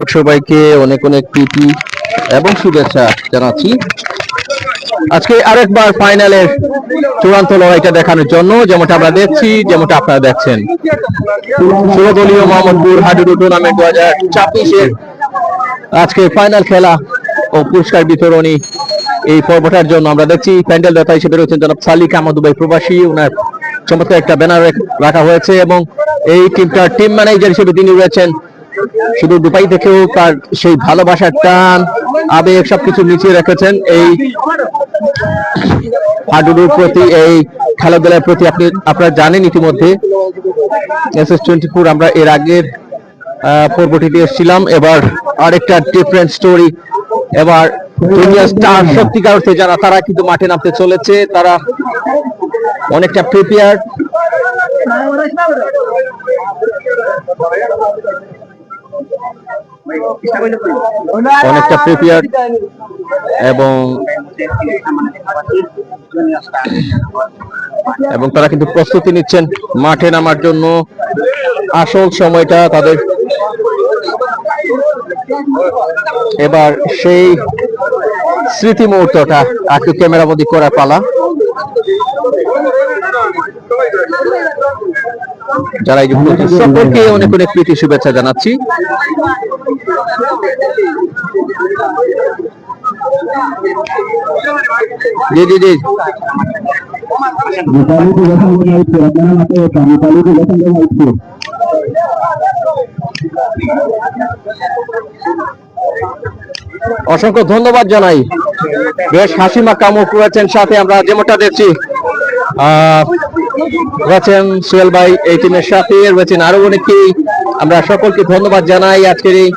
সবাইকে অনেক অনেক প্রীতি এবং শুভেচ্ছা জানাচ্ছি আজকে আরেকবার ফাইনালের চূড়ান্ত লড়াইটা দেখানোর জন্য। যেমনটা আমরা দেখছি, যেমনটা আপনারা দেখছেন, ষোলদলীয় মোহাম্মদপুর হাডুডু টুর্নামেন্ট 2024-এর আজকে ফাইনাল খেলা ও পুরস্কার বিতরণী এই পর্বটার জন্য আমরা দেখছি প্যান্ডেল দাতা হিসেবে রয়েছেন জনাব সালিক আহমদ দুবাই প্রবাসী। ওনার চমৎকার একটা ব্যানার রাখা হয়েছে এবং এই টিমটার টিম ম্যানেজার হিসেবে তিনি রয়েছেন। শুধু দুবাই থেকেও তার সেই ভালোবাসার টান আবেগ সবকিছু নিচে রেখেছেন এই হাডুডুর প্রতি, এই খেলাধুলার প্রতি। আপনারা জানেন ইতিমধ্যে SS24 আমরা এর আগের পর্বটিতে এসেছিলাম। এবার আরেকটা ডিফারেন্ট স্টোরি। এবার জুনিয়র স্টার সত্যিকার অর্থে যারা, তারা কিন্তু মাঠে নামতে চলেছে। তারা অনেকটা প্রিপেয়ার, অনেকটা প্রিপেয়ার এবং তারা কিন্তু প্রস্তুতি নিচ্ছেন মাঠে নামার জন্য। আসল সময়টা তাদের এবার সেই স্মৃতি মুহূর্তটা একটু ক্যামেরাবন্দি করার পালা। যারা এই সকলকে অনেক অনেক প্রীতি শুভেচ্ছা জানাচ্ছি। জি জি জি অসংখ্য ধন্যবাদ জানাই। বেশ হাসি মাখা মুখ রয়েছেন সাথে, আমরা যেমনটা দেখছি রয়েছেন সোহেল ভাই এই টিমের সাথে, রয়েছেন আরো অনেকেই। আমরা সকলকে ধন্যবাদ জানাই আজকের এই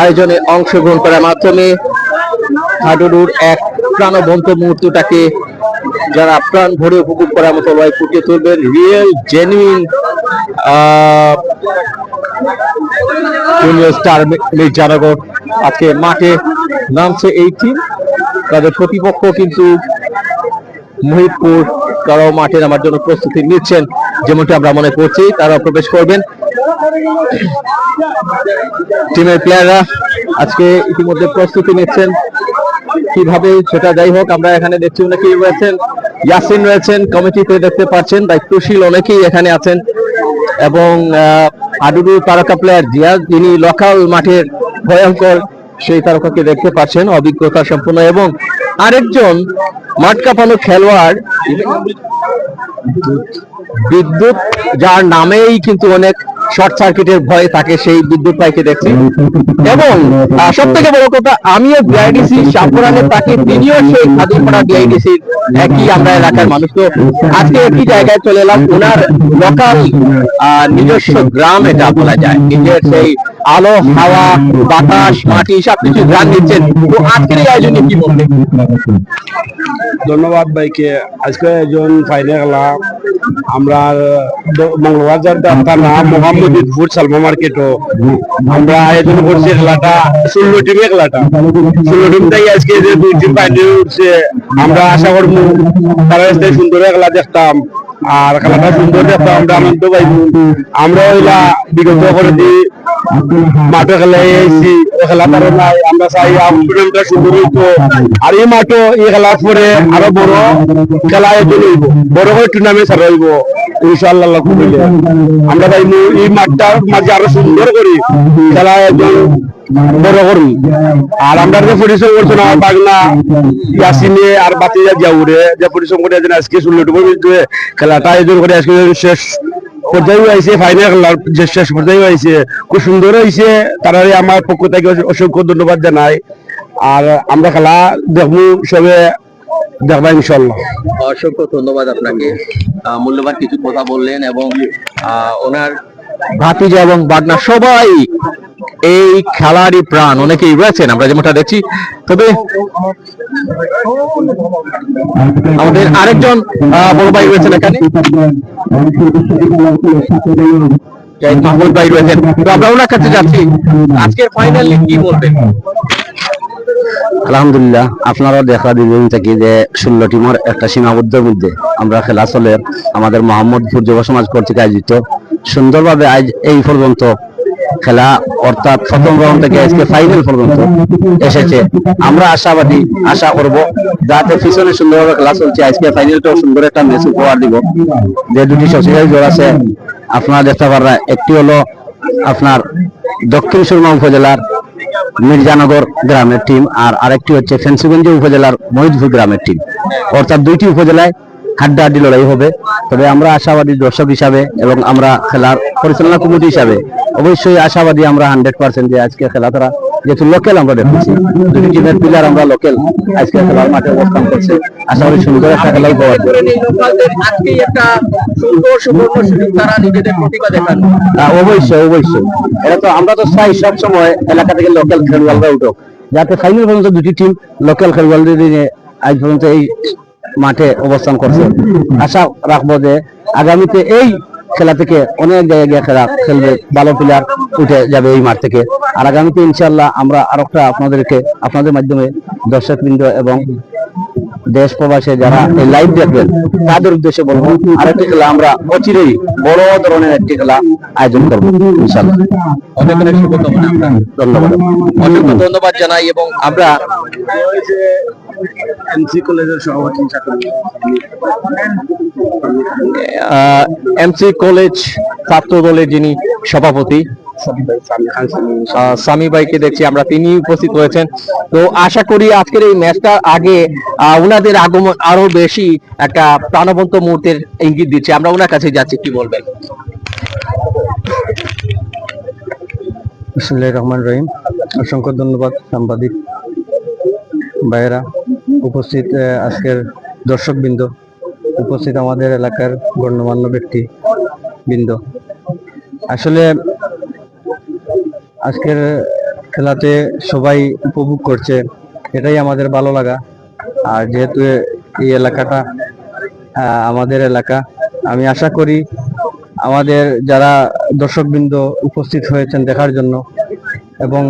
আয়োজনে অংশগ্রহণ করার মাধ্যমে। হাডুডুর এক প্রাণবন্ত মুহূর্তটাকে যারা প্রাণ ভরে উপভোগ করার মতো লড়াই ফুটিয়ে তুলবেন। Real genuine junior star Mirzanagar আজকে মাঠে নামছে এই টিম। তাদের প্রতিপক্ষ কিন্তু মহিদপুর, তারাও মাঠে নামার জন্য প্রস্তুতি নিচ্ছেন যেমনটি আমরা মনে করছি। তারা প্রবেশ করবেন। টিমের প্লেয়াররা আজকে ইতিমধ্যে প্রস্তুতি নিচ্ছেন কিভাবে সেটা যাই হোক। আমরা এখানে দেখছি অনেকেই রয়েছেন, ইয়াসিন রয়েছেন কমিটিতে, দেখতে পাচ্ছেন দায়িত্বশীল অনেকেই এখানে আছেন। এবং হাডুডু তারকা প্লেয়ার জিয়াদ, যিনি লোকাল মাঠের ভয়ঙ্কর সেই তারকাকে দেখতে পাচ্ছেন, অভিজ্ঞতা সম্পন্ন। এবং আরেকজন মাঠ কাঁপানো খেলোয়াড় বিদ্যুৎ, যার নামেই কিন্তু অনেক শর্ট সার্কিটের ভয় থাকে, সেই বিদ্যুৎ ভাইকে দেখছি। এবং সব থেকে বড় কথা, আমিও বিআইডিসি সাপুরানে তাকে, তিনিও সেই খাদিমপাড়া বিআইডিসির একই আমরা এলাকার মানুষ। তো আজকে একই জায়গায় চলে এলাম, ওনার লোকাল নিজস্ব গ্রাম এটা বলা যায়। নিজের সেই আলো, হাওয়া, বাতাস, মাটি সবকিছু গ্রাম নিচ্ছেন। তো আজকের এই আয়োজনে কি বলবেন? ধন্যবাদ ভাইকে। আজকে একজন ফাইনাল খেলা আমরা মঙ্গলবার থানা মোহাম্মদপুর সালমা মার্কেটও আমরা আয়োজন করছি। খেলাটা 16 টিমে, খেলাটা 16 টিম থেকে আজকে যে 2 টিম ফাইনালে উঠছে। আমরা আশা করবো তারা সুন্দর খেলা দেখতাম, আর খেলাটা সুন্দর দেখতাম, আমরা আনন্দ পাইব। আমরা ওইলা বিগত করে দিই মাঠে খেলাই আইসি, খেলা পারে নাই। আমরা চাই আউটপুটটা সুন্দর হইতো। আর এই মাঠও এই খেলার পরে আরো বড় খেলা আয়োজন হইব, বড় করে টুর্নামেন্ট ছাড়া হইব ইনশাআল্লাহ। আমরা চাই এই মাঠটার মাঝে আরো সুন্দর করি খেলা আয়োজন বড় করি। আর আমরা যে পরিশ্রম করছেন আমার বাগনা ইয়াসিনে আর বাতিজা জিয়াউরে, যে পরিশ্রম করে আজকে 16 টিমের ভিতরে খেলাটা আয়োজন করে আজকে শেষ পর্যায়ে হয়েছে। ফাইনাল খেলার যে শেষ পর্যায়ে হয়েছে, খুব সুন্দর হয়েছে। তারা আমার পক্ষ থেকে অসংখ্য ধন্যবাদ জানাই। আর আমরা খেলা দেখবো, সবে দেখবা ইনশাল্লাহ। অসংখ্য ধন্যবাদ আপনাকে, মূল্যবান কিছু কথা বললেন। এবং ওনার ভাতিজা এবং বাগনা সবাই এই খেলারই প্রাণ, অনেকেই রয়েছেন আমরা যেমনটা দেখছি। তবে আমাদের আরেকজন বড় ভাই রয়েছেন এখানে, মাহমুদ ভাই রয়েছেন। তো আমরা ওনার কাছে যাচ্ছি, আজকের ফাইনালি কি বলবেন? আলহামদুলিল্লাহ, আপনারা দেখা দিবেন থেকে যে 16 টিমের একটা সীমাবদ্ধের মধ্যে আমরা খেলা চলে। আমাদের মোহাম্মদপুর যুব সমাজ কর্তৃক আয়োজিত সুন্দরভাবে আজ এই পর্যন্ত খেলা অর্থাৎ প্রথম রাউন্ড থেকে আজকে ফাইনাল পর্যন্ত এসেছে। আমরা আশাবাদী, আশা করব যাতে পিছনে সুন্দরভাবে খেলা চলছে, আজকে ফাইনালটাও সুন্দর একটা ম্যাচ উপহার দিব। যে দুটি শক্তিশালী দল আছে আপনারা দেখতে পারবেন, একটি হলো আপনার দক্ষিণ সুরমা উপজেলার মির্জানগর গ্রামের টিম, আর আরেকটি হচ্ছে ফেন্সিগঞ্জ উপজেলার মহিদপুর গ্রামের টিম। অর্থাৎ দুইটি উপজেলায় হাড্ডাহাড্ডি লড়াই হবে। তবে আমরা আশাবাদী দর্শক হিসাবে এবং আমরা খেলার পরিচালনা কমিটি হিসাবে অবশ্যই আশাবাদী আমরা 100% যে আজকে খেলা তারা যেহেতু লোকেল আমরা দেখছি, দুটি টিমের প্লেয়ার আমরা লোকেল আজকে খেলার মাঠে অবস্থান করছে, আশা করি সুন্দর একটা খেলা উপহার দেবে। অবশ্যই অবশ্যই, এটা তো আমরা তো চাই সব সময় এলাকা থেকে লোকাল খেলোয়াড়রা উঠুক, যাতে ফাইনাল পর্যন্ত দুটি টিম লোকাল খেলোয়াড়দের নিয়ে আজ পর্যন্ত এই মাঠে অবস্থান করছে। আশা রাখবো যে আগামীতে এই খেলা থেকে অনেক জায়গায় খেলা খেলবে, ভালো প্লেয়ার উঠে যাবে এই মাঠ থেকে। আর আগামীতে ইনশাল্লাহ আমরা আরো একটা আপনাদের মাধ্যমে দর্শকবৃন্দ এবং দেশ প্রবাসে যারা এই লাইভ দেখবেন তাদের উদ্দেশ্যে বলবো, আরেকটি খেলা আমরা অচিরেই বড় ধরনের একটি খেলা আয়োজন করবো ইনশাল্লাহ। অনেক অনেক শুভকামনা। ধন্যবাদ, অসংখ্য ধন্যবাদ জানাই। এবং আমরা এমসি কলেজের সভাপতি এমসি কলেজ ছাত্র দলের যিনি সভাপতি সামি ভাইকে দেখছি আমরা, তিনি উপস্থিত হয়েছেন। তো আশা করি আজকের এই ম্যাচটার আগে ওনাদের আগমন আরো বেশি একটা প্রাণবন্ত মুহূর্তের ইঙ্গিত দিচ্ছে। আমরা ওনার কাছে যাচ্ছি, কি বলবেন? বিসমিল্লাহির রহমানির রহিম। অসংখ্য ধন্যবাদ সাংবাদিক ভাইয়েরা, উপস্থিত আজকের দর্শকবৃন্দ, উপস্থিত আমাদের এলাকার গণ্যমান্য ব্যক্তি বৃন্দ। আসলে আজকের খেলাতে সবাই উপভোগ করছে, এটাই আমাদের ভালো লাগা। আর যেহেতু এই এলাকাটা আমাদের এলাকা, আমি আশা করি আমাদের যারা দর্শকবৃন্দ উপস্থিত হয়েছেন দেখার জন্য এবং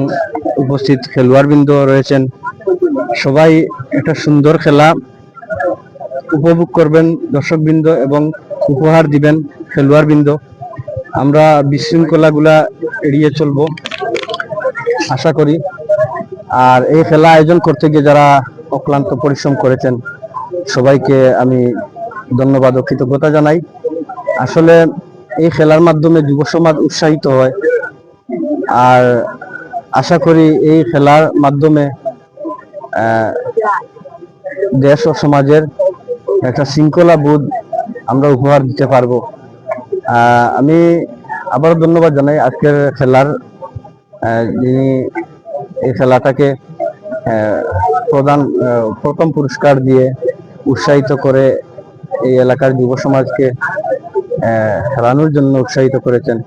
উপস্থিত খেলোয়াড়বৃন্দ রয়েছেন, সবাই একটা সুন্দর খেলা উপভোগ করবেন দর্শকবৃন্দ এবং উপহার দিবেন খেলোয়াড়বৃন্দ। আমরা বিশৃঙ্খলাগুলা এড়িয়ে চলবো আশা করি। আর এই খেলা আয়োজন করতে গিয়ে যারা অক্লান্ত পরিশ্রম করেছেন সবাইকে আমি ধন্যবাদ ও কৃতজ্ঞতা জানাই। আসলে এই খেলার মাধ্যমে যুব সমাজ উৎসাহিত হয়, আর আশা করি এই খেলার মাধ্যমে দেশ ও সমাজের একটা শৃঙ্খলা বোধ আমরা উপহার দিতে পারবো। আমি আবারও ধন্যবাদ জানাই আজকের খেলার যিনি এই খেলাটাকে প্রথম পুরস্কার দিয়ে উৎসাহিত করে এই এলাকার যুব সমাজকে খেলানোর জন্য উৎসাহিত করেছেন,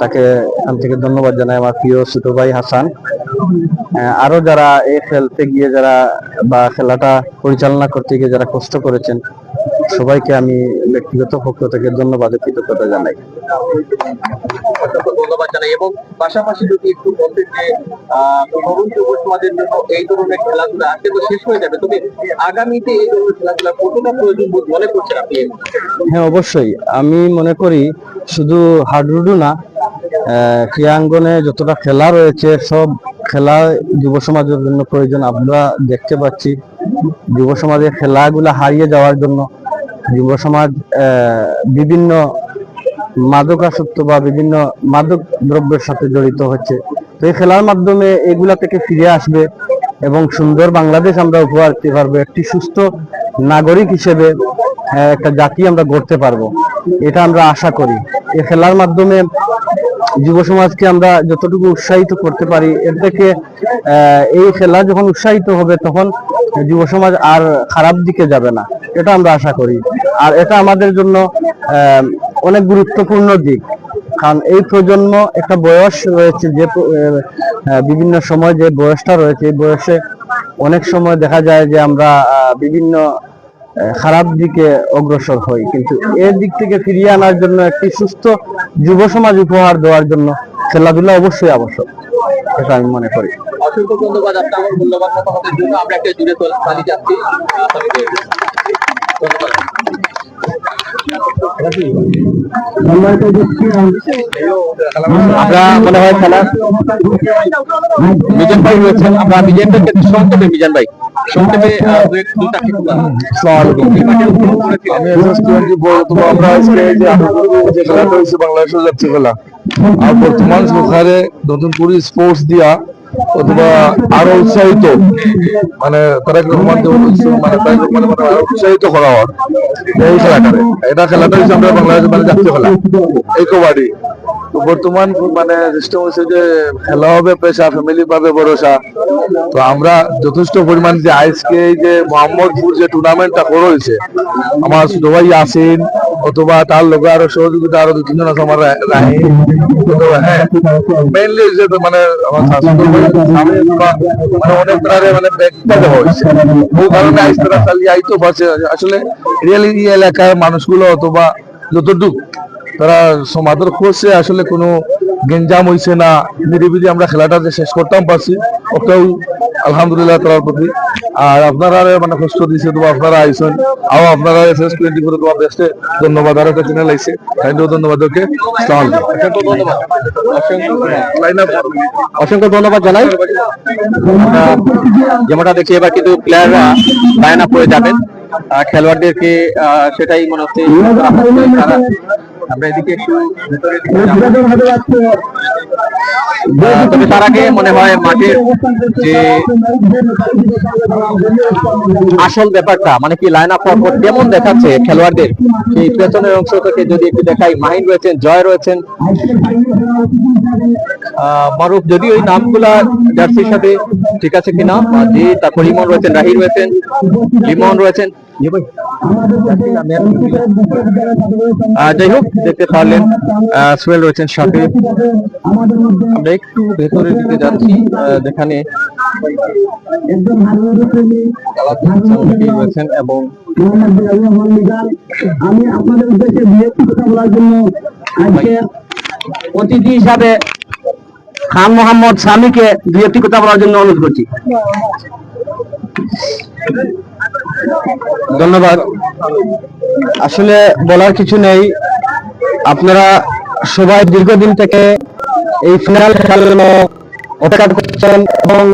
তাকে এখান থেকে ধন্যবাদ জানাই। আমার প্রিয় ছোট ভাই হাসান, আরো যারা এই খেলতে গিয়ে যারা বা খেলাটা পরিচালনা করতে গিয়ে যারা কষ্ট করেছেন, সবাইকে আমি ব্যক্তিগত পক্ষ থেকে ধন্যবাদ ও কৃতজ্ঞতা জানাই। ধন্যবাদ জানাই। এবং পাশাপাশি যদি একটু বলতে যে তরুণ যুব সমাজের জন্য এই ধরনের খেলাধুলা আজকে তো শেষ হয়ে যাবে, তবে আগামীতে এই ধরনের খেলাধুলা কতটা প্রয়োজন মনে করছেন আপনি? হ্যাঁ, অবশ্যই আমি মনে করি শুধু হাডুডু না, ক্রীড়াঙ্গনে যতটা খেলা রয়েছে সব খেলা যুব সমাজের জন্য প্রয়োজন। আমরা দেখতে পাচ্ছি যুব সমাজের খেলাগুলা হারিয়ে যাওয়ার জন্য যুব সমাজ বিভিন্ন মাদকাসক্ত বা বিভিন্ন মাদক দ্রব্যের সাথে জড়িত হচ্ছে। তো এই খেলার মাধ্যমে এগুলা থেকে ফিরে আসবে এবং সুন্দর বাংলাদেশ আমরা উপহার দিতে পারবো, একটি সুস্থ নাগরিক হিসেবে একটা জাতি আমরা গড়তে পারবো, এটা আমরা আশা করি। এই খেলার মাধ্যমে যুব সমাজকে আমরা যতটুকু উৎসাহিত করতে পারি, এর থেকে এই খেলা যখন উৎসাহিত হবে তখন যুব সমাজ আর খারাপ দিকে যাবে না, এটা আমরা আশা করি। আর এটা আমাদের জন্য অনেক গুরুত্বপূর্ণ দিক, কারণ এই প্রজন্ম একটা বয়স রয়েছে, যে বিভিন্ন সময় যে বয়সটা রয়েছে, এই বয়সে অনেক সময় দেখা যায় যে আমরা বিভিন্ন খারাপ দিকে অগ্রসর হই, কিন্তু এর দিক থেকে ফিরিয়ে আনার জন্য একটি সুস্থ যুব সমাজ উপহার দেওয়ার জন্য খেলাধুলা অবশ্যই আবশ্যক, এটা আমি মনে করি। অসংখ্য ধন্যবাদ আপনার মূল্যবান মতামতের জন্য। আমরা একটা জুড়ে চালিয়ে যাচ্ছি। ধন্যবাদ। আমরা মনে হয় খেলা মিজান ভাই রয়েছেন, আমরা মিজান ভাইকে সংক্ষেপে, মিজান ভাই সংক্ষেপে দুটা কি বলবেন? আমি আমরা আজকে যে খেলাটা হয়েছে বাংলাদেশের জাতীয় খেলা, আর বর্তমান সরকারে নতুন করে স্পোর্টস দিয়া অথবা আরো উৎসাহিত, মানে তারেক রহমান মানে আরো উৎসাহিত করা হয় এই খেলাটারে। এটা খেলাটা হচ্ছে আমরা বাংলাদেশের মানে জাতীয় খেলা এই কবাডি। তো বর্তমান মানে সিস্টেম হচ্ছে যে খেলা হবে পেশা, ফ্যামিলি পাবে ভরসা। তো আমরা যথেষ্ট পরিমাণ যে আজকে এই যে মোহাম্মদপুর যে টুর্নামেন্টটা করা হয়েছে, আমার ছোট ভাই ইয়াসিন অথবা তার লোকে আরো সহযোগিতা আরো 2-3 জন আছে, আমার রাহিম, হ্যাঁ মেইনলি যে মানে আমার শাশুড়ি মানে অনেক তারে মানে ব্যাগটা দেওয়া হয়েছে, ওই কারণে আজ তারা চালিয়ে আইতো পারছে। আসলে রিয়েলি এই এলাকার মানুষগুলো অথবা যতটুকু তারা সমাদর করছে, আসলে কোনো গেঞ্জাম হয়েছে না, নিরিবিলি আমরা খেলাটা যে শেষ করতাম পারছি, ওটাও আলহামদুলিল্লাহ তার প্রতি। আর আপনারা মানে কষ্ট দিয়েছে, তো আপনারা আইসেন, আও আপনারা শেষ করে করে তোমার বেস্টে ধন্যবাদ। আরো একটা চ্যানেল আইসে, থ্যাংক ধন্যবাদ ওকে, অসংখ্য ধন্যবাদ জানাই। যেমনটা দেখি এবার কিন্তু প্লেয়াররা লাইন আপ হয়ে যাবেন, খেলোয়াড়দেরকে সেটাই মনে হচ্ছে। আমরা এদিকে একটু ভেতরের দিকে যাবো। তবে তার আগে মনে হয় মাঠের যে আসল ব্যাপারটা, মানে কি লাইন আপ পর কেমন দেখাচ্ছে খেলোয়াড়দের, সেই পেছনের অংশ থেকে যদি একটু দেখাই। মাহিন রয়েছেন, জয় রয়েছেন, মারুফ, যদি ওই নামগুলা জার্সির সাথে ঠিক আছে কিনা, জি, তারপর ইমন রয়েছেন, রাহি রয়েছেন, লিমন রয়েছেন, যাই হোক দেখতে পারলেন সোহেল রয়েছেন সাথে। আমরা একটু ভেতরের দিকে যাচ্ছি, যেখানে রয়েছেন এবং আমি আপনাদের উদ্দেশ্যে বিএসপি কথা বলার জন্য আজকে অতিথি হিসাবে খান মোহাম্মদ স্বামীকে দুই একটি কথা বলার জন্য অনুরোধ করছি। ধন্যবাদ। আসলে বলার কিছু নেই, আপনারা সবাই দীর্ঘদিন থেকে এই ফাইনাল খেলার জন্য অপেক্ষা করছেন এবং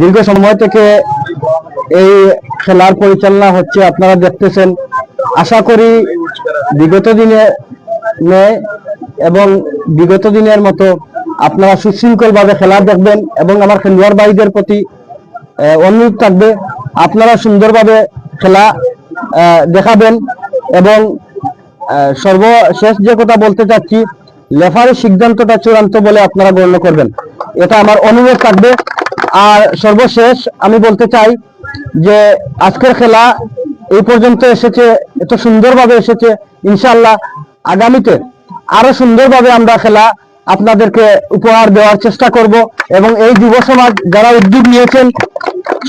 দীর্ঘ সময় থেকে এই খেলার পরিচালনা হচ্ছে, আপনারা দেখতেছেন। আশা করি বিগত দিনে এবং বিগত দিনের মতো আপনারা সুশৃঙ্খল ভাবে খেলা দেখবেন এবং আমার খেলোয়াড় ভাইদের প্রতি অনুরোধ থাকবে, আপনারা সুন্দরভাবে খেলা দেখাবেন। এবং সর্বশেষ যে কথা বলতে চাচ্ছি, লেফারির সিদ্ধান্তটা চূড়ান্ত বলে আপনারা গণ্য করবেন, এটা আমার অনুরোধ থাকবে। আর সর্বশেষ আমি বলতে চাই যে আজকের খেলা এই পর্যন্ত এসেছে, এত সুন্দরভাবে এসেছে, ইনশাআল্লাহ আগামীতে আরো সুন্দরভাবে আমরা খেলা আপনাদেরকে উপহার দেওয়ার চেষ্টা করব। এবং এই যুব সমাজ যারা উদ্যোগ নিয়েছেন,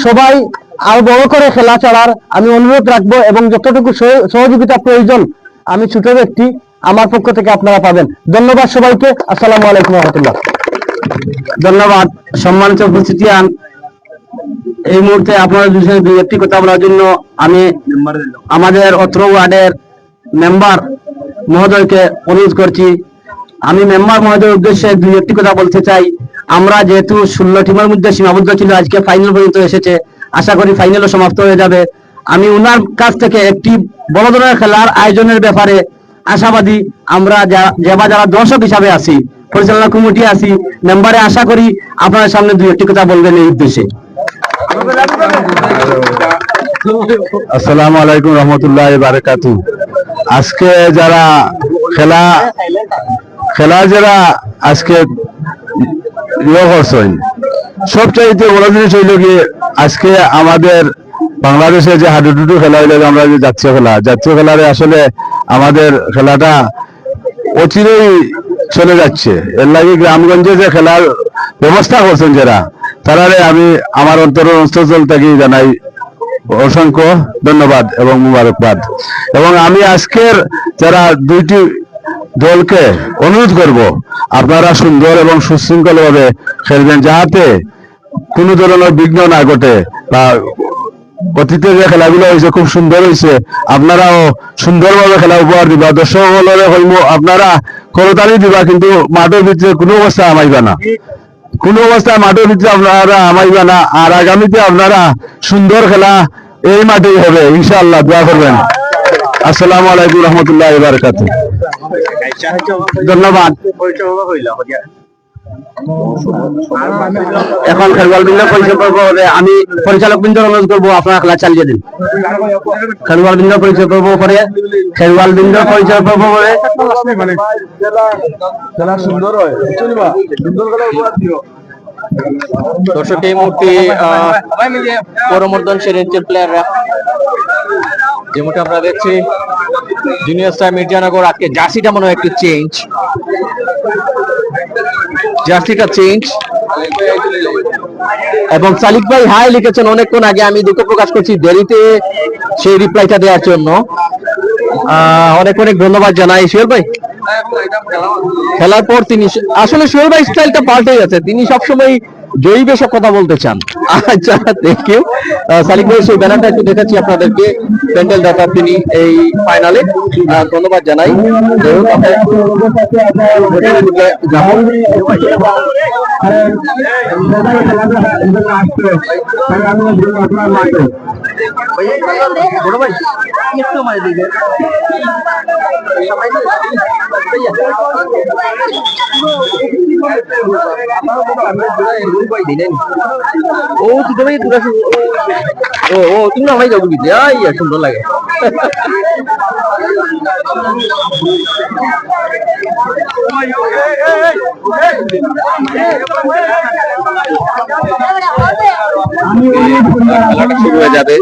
সবাই আরো বড় করে খেলা চালার আমি অনুরোধ রাখবো এবং যতটুকু সহযোগিতা প্রয়োজন আমি ছোট ব্যক্তি আমার পক্ষ থেকে আপনারা পাবেন। ধন্যবাদ সবাইকে। আসসালামু আলাইকুম রহমতুল্লাহ। ধন্যবাদ সম্মানিত উপস্থিতিয়ান। এই মুহূর্তে আপনাদের দুই একটি কথা বলার জন্য আমি আমাদের অত্র ওয়ার্ডের মেম্বার মহোদয়কে অনুরোধ করছি। আমি মেম্বার মহোদয়ের উদ্দেশ্যে দুই একটি কথা বলতে চাই। আমরা যেহেতু 16 টিমের মধ্যে সীমাবদ্ধ ছিল, আজকে ফাইনাল পর্যন্ত এসেছে, আশা করি ফাইনালও সমাপ্ত হয়ে যাবে। আমি উনার কাছ থেকে একটি বড় ধরনের খেলার আয়োজনের ব্যাপারে আশাবাদী। আমরা যারা দর্শক হিসাবে আছি, পরিচালনা কমিটি আছি, মেম্বারে, আশা করি আপনার সামনে দুই একটি কথা বলবেন এই উদ্দেশ্যে। আসসালামু আলাইকুম রহমতুল্লাহ বারাকাতু। আজকে যারা খেলা যারা আজকে করছেন, সবচাইতে বড় জিনিস হইল কি, আজকে আমাদের বাংলাদেশে যে হাডুডুডু খেলা হইল, আমরা যে জাতীয় খেলারে আসলে আমাদের খেলাটা অচিরেই চলে যাচ্ছে। এর লাগে গ্রামগঞ্জে যে খেলার ব্যবস্থা করছেন যারা, তারারে আমি আমার অন্তরস্থল থেকে জানাই অসংখ্য ধন্যবাদ এবং মুবারকবাদ। এবং আমি আজকের যারা দুইটি দলকে অনুরোধ করব, আপনারা সুন্দর এবং সুশৃঙ্খল ভাবে খেলবেন, যাহাতে কোনো ধরনের বিঘ্ন না ঘটে বা অতীতে যে খেলাগুলো হয়েছে খুব সুন্দর হয়েছে, আপনারাও সুন্দরভাবে খেলা উপহার দিবা। দর্শক হলে হইব আপনারা করতালি দিবা, কিন্তু মাঠের ভিতরে কোনো অবস্থায় আমাইবা না, কোনো অবস্থায় মাঠের ভিতরে আপনারা আমাইবা না। আর আগামীতে আপনারা সুন্দর খেলা এই মাঠেই হবে ইনশাআল্লাহ, দোয়া করবেন। আসসালামু আলাইকুম রহমতুল্লাহ বারাকাতুহু। ধন্যবাদ। এখন খেলোয়াড় বৃন্দ পরিচয় করবো, আমি পরিচালক বৃন্দ অনুরোধ করবো আপনারা খেলা চালিয়ে দিন। খেলোয়াড় বৃন্দ পরিচয় করবো পরে, খেলোয়াড় বৃন্দ পরিচয় করবো পরে। দর্শক এই মুহূর্তে পরমর্দন শ্রেণীর প্লেয়াররা, যেমনটা আমরা দেখছি জুনিয়র স্টার মির্জানগর আজকে জার্সিটা মনে হয় একটু চেঞ্জ, জার্সিটা চেঞ্জ। এবং সালিক ভাই হাই লিখেছেন অনেকক্ষণ আগে, আমি দুঃখ প্রকাশ করছি দেরিতে সেই রিপ্লাইটা দেওয়ার জন্য, অনেক অনেক ধন্যবাদ জানাই সোহেল ভাই। খেলার পর তিনি আসলে সোহেল ভাই স্টাইলটা পাল্টে গেছে, তিনি সবসময় জয়ী বেশে কথা বলতে চান। আচ্ছা, থ্যাংক ইউ সালিক ভাই। সেই ব্যানারটা একটু দেখাচ্ছি আপনাদেরকে, প্যান্ডেল ডাটা তিনি এই ফাইনালে, ধন্যবাদ জানাই। ও তুই ভাই তুই ও তুমি না ভাই যাবো দিতে, সুন্দর লাগে। শুরু হয়ে যাবে,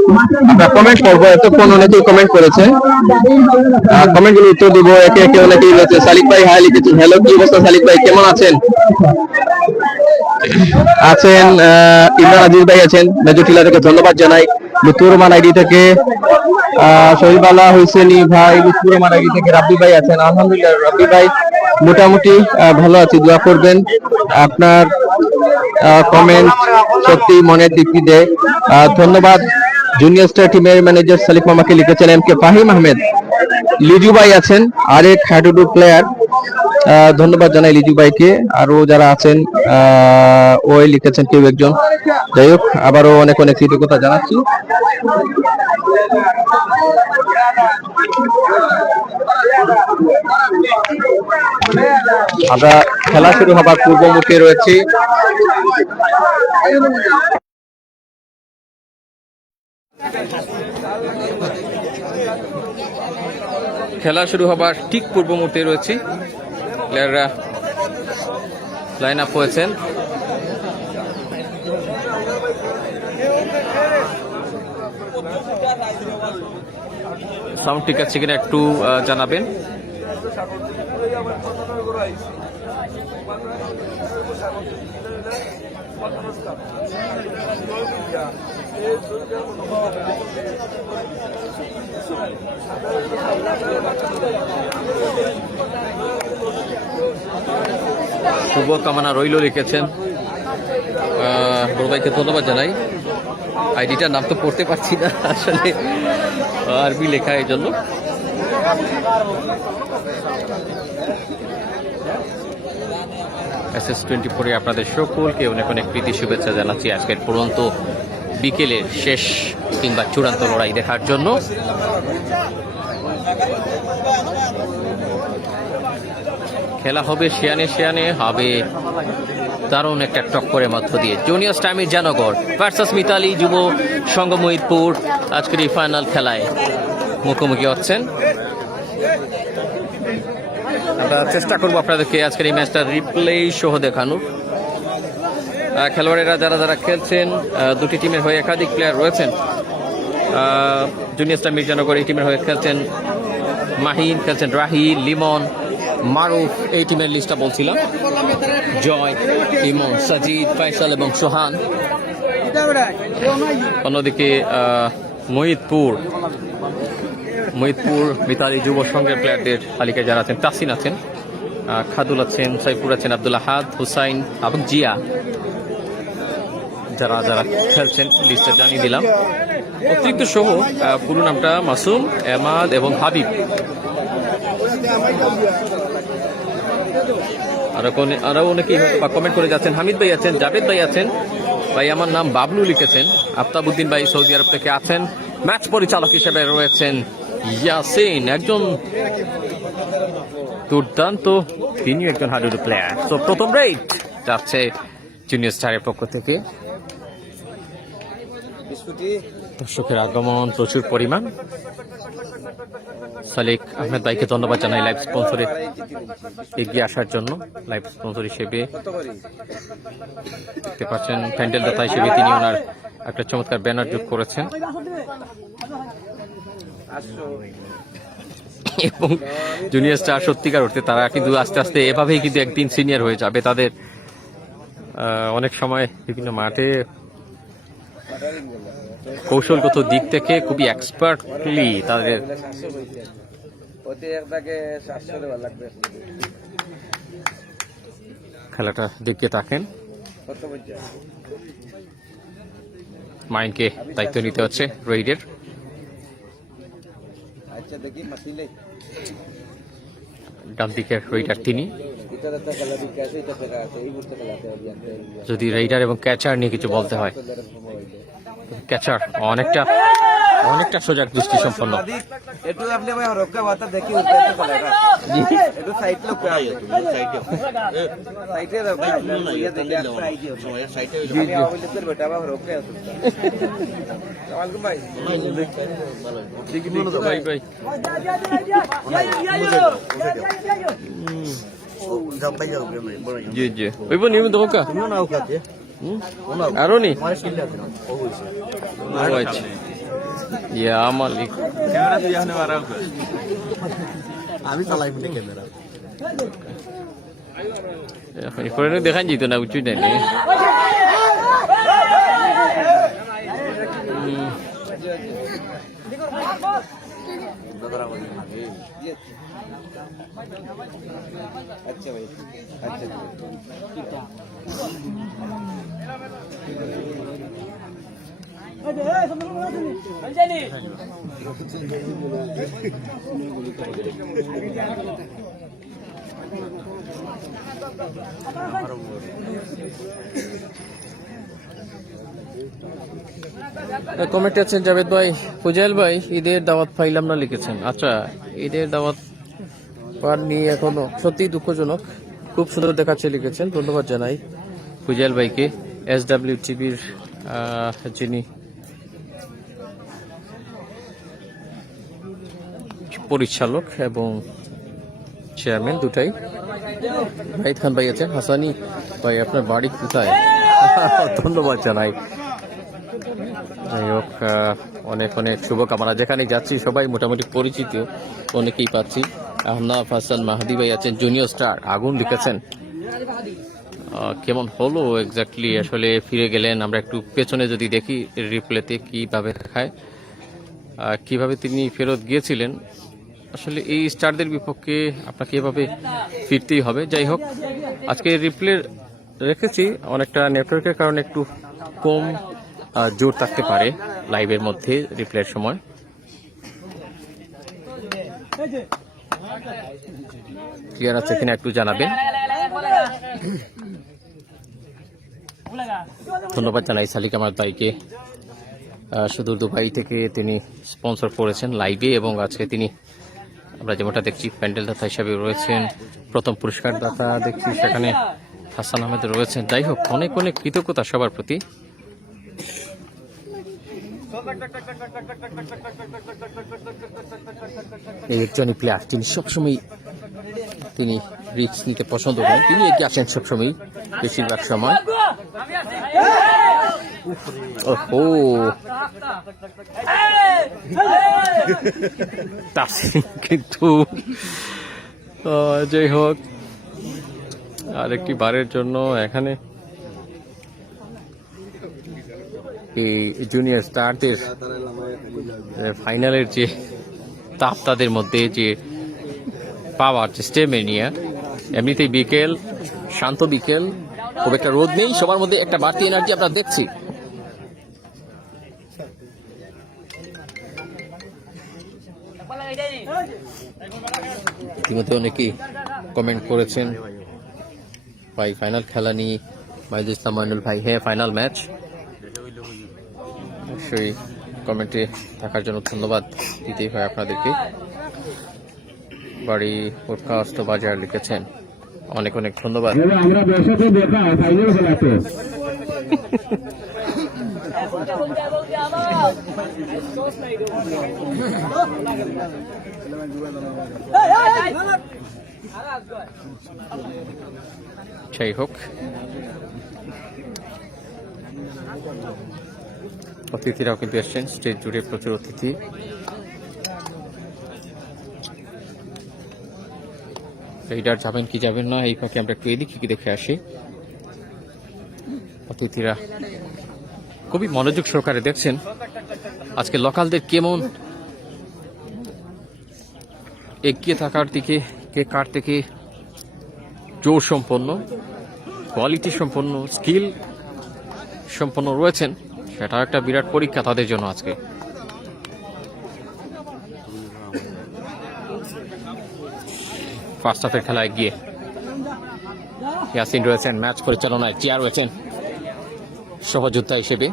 আমরা কমেন্ট করবো, এতক্ষণ অনেকেই কমেন্ট করেছে, কমেন্ট গুলো উত্তর দিব একে একে। অনেকেই রয়েছে, সালিক ভাই হাই লিখেছেন, হ্যালো কি অবস্থা সালিক ভাই, কেমন আছেন? ইমরান আজিজ ভাই আছেন মেজরটিলা থেকে, ধন্যবাদ জানাই। লুতুর রহমান আইডি থেকে, শহীবালা হোসেনি ভাই লুতুর রহমান আইডি থেকে, রাব্বি ভাই আছেন, আলহামদুলিল্লাহ রাব্বি ভাই মোটামুটি ভালো আছি, দোয়া করবেন। আপনার কমেন্ট সত্যি মনের তৃপ্তি দেয়, ধন্যবাদ। জুনিয়র স্টার টিমের ম্যানেজার সালিক মামাকে লিখেছেন এম কে ফাহিম আহমেদ। লিজু ভাই আছেন আরেক হাডুডু প্লেয়ার, ধন্যবাদ জানাই লিজু ভাইকে। আরো যারা আছেন ওই লিখেছেন কেউ একজন, যাই হোক আবারও অনেক অনেক কৃতজ্ঞতা জানাচ্ছি। আমরা খেলা শুরু হবার পূর্বমুখে রয়েছি। খেলা শুরু হবার ঠিক পূর্ব মুহূর্তে রয়েছে, প্লেয়াররা লাইন আপ হয়েছেন। সাউন্ড ঠিক আছে কিনা একটু জানাবেন। শুভকামনা রইল লিখেছেন, বড় ভাইকে ধন্যবাদ জানাই। আইডিটার নাম তো পড়তে পারছি না আসলে, আরবি লেখা, এই জন্য। SS24 আপনাদের সকলকে অনেক অনেক প্রীতি শুভেচ্ছা জানাচ্ছি আজকের পড়ন্ত বিকেলের শেষ কিংবা চূড়ান্ত লড়াই দেখার জন্য। খেলা হবে শিয়ানে শিয়ানে, হবে দারুণ একটা টক্করের মধ্য দিয়ে। Junior star Mirzanagar versus Mitali Yuba Sangha Mohidpur আজকের এই ফাইনাল খেলায় মুখোমুখি হচ্ছেন। আমরা চেষ্টা করবো আপনাদেরকে আজকের এই ম্যাচটার রিপ্লে সহ দেখানোর। খেলোয়াড়েরা যারা যারা খেলছেন, দুটি টিমের হয়ে একাধিক প্লেয়ার রয়েছেন। জুনিয়র স্টার মির্জানগর এই টিমের হয়ে খেলছেন মাহিন, খেলছেন রাহি, লিমন, মারুফ, এই টিমের লিস্টটা বলছিলাম, জয়, ইমন, সাজিদ, ফাইসাল এবং সোহান। অন্যদিকে মহিদপুর মিতালি যুব সংঘের প্লেয়ারদের তালিকায় যারা আছেন, তাসিন আছেন, খাদুল আছেন, সাইফুর আছেন, আব্দুল আহাদ, হুসাইন এবং জিয়া। যারা যারা খেলছেন লিস্টটা জানিয়ে দিলাম। অতিরিক্ত সহ পুরো নামটা মাসুম, এমাদ এবং হাবিব। আরো অনেকেই হয়তো বা কমেন্ট করে যাচ্ছেন। হামিদ ভাই আছেন, জাভেদ ভাই আছেন, ভাই আমার নাম বাবলু লিখেছেন। আফতাবউদ্দিন ভাই সৌদি আরব থেকে আছেন। ম্যাচ পরিচালক হিসেবে রয়েছেন ইয়াসিন, একজন দুর্দান্ত, তিনিও একজন হাডুডু প্লেয়ার। তো প্রথম রেড যাচ্ছে জুনিয়র স্টারের পক্ষ থেকে। দর্শকের আগমন প্রচুর পরিমাণ। সালেক আহমেদ ভাইকে ধন্যবাদ জানাই লাইভ স্পন্সরে এগিয়ে আসার জন্য। লাইভ স্পন্সর হিসেবে দেখতে পাচ্ছেন প্যান্ডেল দাতা হিসেবে তিনি ওনার একটা চমৎকার ব্যানার যোগ করেছেন। এবং জুনিয়র স্টার সত্যিকার অর্থে তারা কিন্তু আস্তে আস্তে এভাবেই কিন্তু একদিন সিনিয়র হয়ে যাবে। তাদের অনেক সময় বিভিন্ন মাঠে কৌশলগত দিক থেকে খুবই এক্সপার্টলি তাদের খেলাটা দেখতে থাকেন। মাইন্ডকে দায়িত্ব নিতে হচ্ছে রেইডের। ডান দিকের রেইডার তিনি। যদি রেইডার এবং ক্যাচার নিয়ে কিছু বলতে হয়, ক্যাচার অনেকটা সজাগ দৃষ্টি সম্পন্ন। জি জি ওই বোন নিয়মিত হোক আরো নি ইয়া মালিক আমি চালাই ক্যামেরা এখন করে দেখান যেত না উঁচু নেই। अच्छा भाई अच्छा কমেন্টে আছেন জাভেদ ভাই, ফুজাইল ভাই ঈদের দাওয়াত পাইলাম না লিখেছেন। আচ্ছা, ঈদের দাওয়াত পাননি এখনো, সত্যি দুঃখজনক। খুব সুন্দর দেখাচ্ছে লিখেছেন, ধন্যবাদ জানাই ফুজাইল ভাইকে। SW টিভির যিনি পরিচালক এবং চেয়ারম্যান দুটাই। রাহিদ খান ভাই আছেন। হাসানি ভাই আপনার বাড়ি কোথায়? ধন্যবাদ জানাই। যাই হোক, অনেক অনেক শুভকামনা। যেখানে যাচ্ছি সবাই মোটামুটি পরিচিত, অনেকেই পাচ্ছি। আহনাফ হাসান মাহাদি ভাই আছেন, জুনিয়র স্টার আগুন লিখেছেন। কেমন হলো এক্স্যাক্টলি আসলে ফিরে গেলেন? আমরা একটু পেছনে যদি দেখি রিপ্লেতে কিভাবে দেখায়, কিভাবে তিনি ফেরত গিয়েছিলেন। আসলে এই স্টারদের বিপক্ষে আপনাকে এভাবে ফিরতেই হবে। যাই হোক, আজকে রিপ্লে রেখেছি, অনেকটা নেটওয়ার্কের কারণে একটু কম জোর থাকতে পারে লাইভের মধ্যে রিপ্লের সময়। ক্লিয়ার আছে কিনা একটু জানাবেন। ধন্যবাদ জানাই সালিক আমার ভাইকে, সুদূর দুবাই থেকে তিনি স্পন্সর করেছেন লাইভে, এবং আজকে তিনি আমরা যেমনটা দেখছি প্যান্ডেল দাতা হিসাবে রয়েছেন। প্রথম পুরস্কার দাতা দেখছি সেখানে হাসান আহমেদ রয়েছেন। যাই হোক, অনেক অনেক কৃতজ্ঞতা সবার প্রতি। এই একজনই প্লেয়ার, তিনি সবসময় তিনি রিস্ক নিতে পছন্দ করেন, তিনি এগিয়ে আসেন সবসময়, বেশিরভাগ সময়। ওহো, কিন্তু যাই হোক, আরেকটি বারের জন্য এখানে এই জুনিয়র স্টারদের ফাইনালের যে তাপ, তাদের মধ্যে যে পাওয়ার, যে স্টেমিনিয়া, এমনিতেই বিকেল, শান্ত বিকেল, খুব একটা রোদ নেই, সবার মধ্যে একটা বাড়তি এনার্জি আমরা দেখছি। ইতিমধ্যে অনেকেই কমেন্ট করেছেন ভাই ফাইনাল খেলা নিয়ে। মাইজুল ইসলাম মইনুল ভাই, হ্যাঁ ফাইনাল ম্যাচ। অবশ্যই কমেন্টে থাকার জন্য ধন্যবাদ দিতেই হয় আপনাদেরকে। বাড়ি পডকাস্ট বাজার লিখেছেন, অনেক অনেক ধন্যবাদ। আমরা বসে দেখা ফাইনাল খেলাতে যাই হোক, অতিথিরাও কিন্তু এসছেন, স্টেজ জুড়ে প্রচুর অতিথি। রেইডার যাবেন কি যাবেন না, এই ফাঁকে আমরা একটু এদিকে কি দেখে আসি। অতিথিরা খুবই মনোযোগ সহকারে দেখছেন আজকে লোকালদের কেমন এগিয়ে থাকার দিকে, কে কার থেকে জোর সম্পন্ন, কোয়ালিটি সম্পন্ন, স্কিল সম্পন্ন রয়েছেন, সেটা একটা বিরাট পরীক্ষা তাদের জন্য আজকে। ফার্স্ট হাফের খেলায় গিয়ে ইয়াসিন রয়েছেন ম্যাচ পরিচালনায়, চেয়ার রয়েছেন সহযোদ্ধা হিসেবে।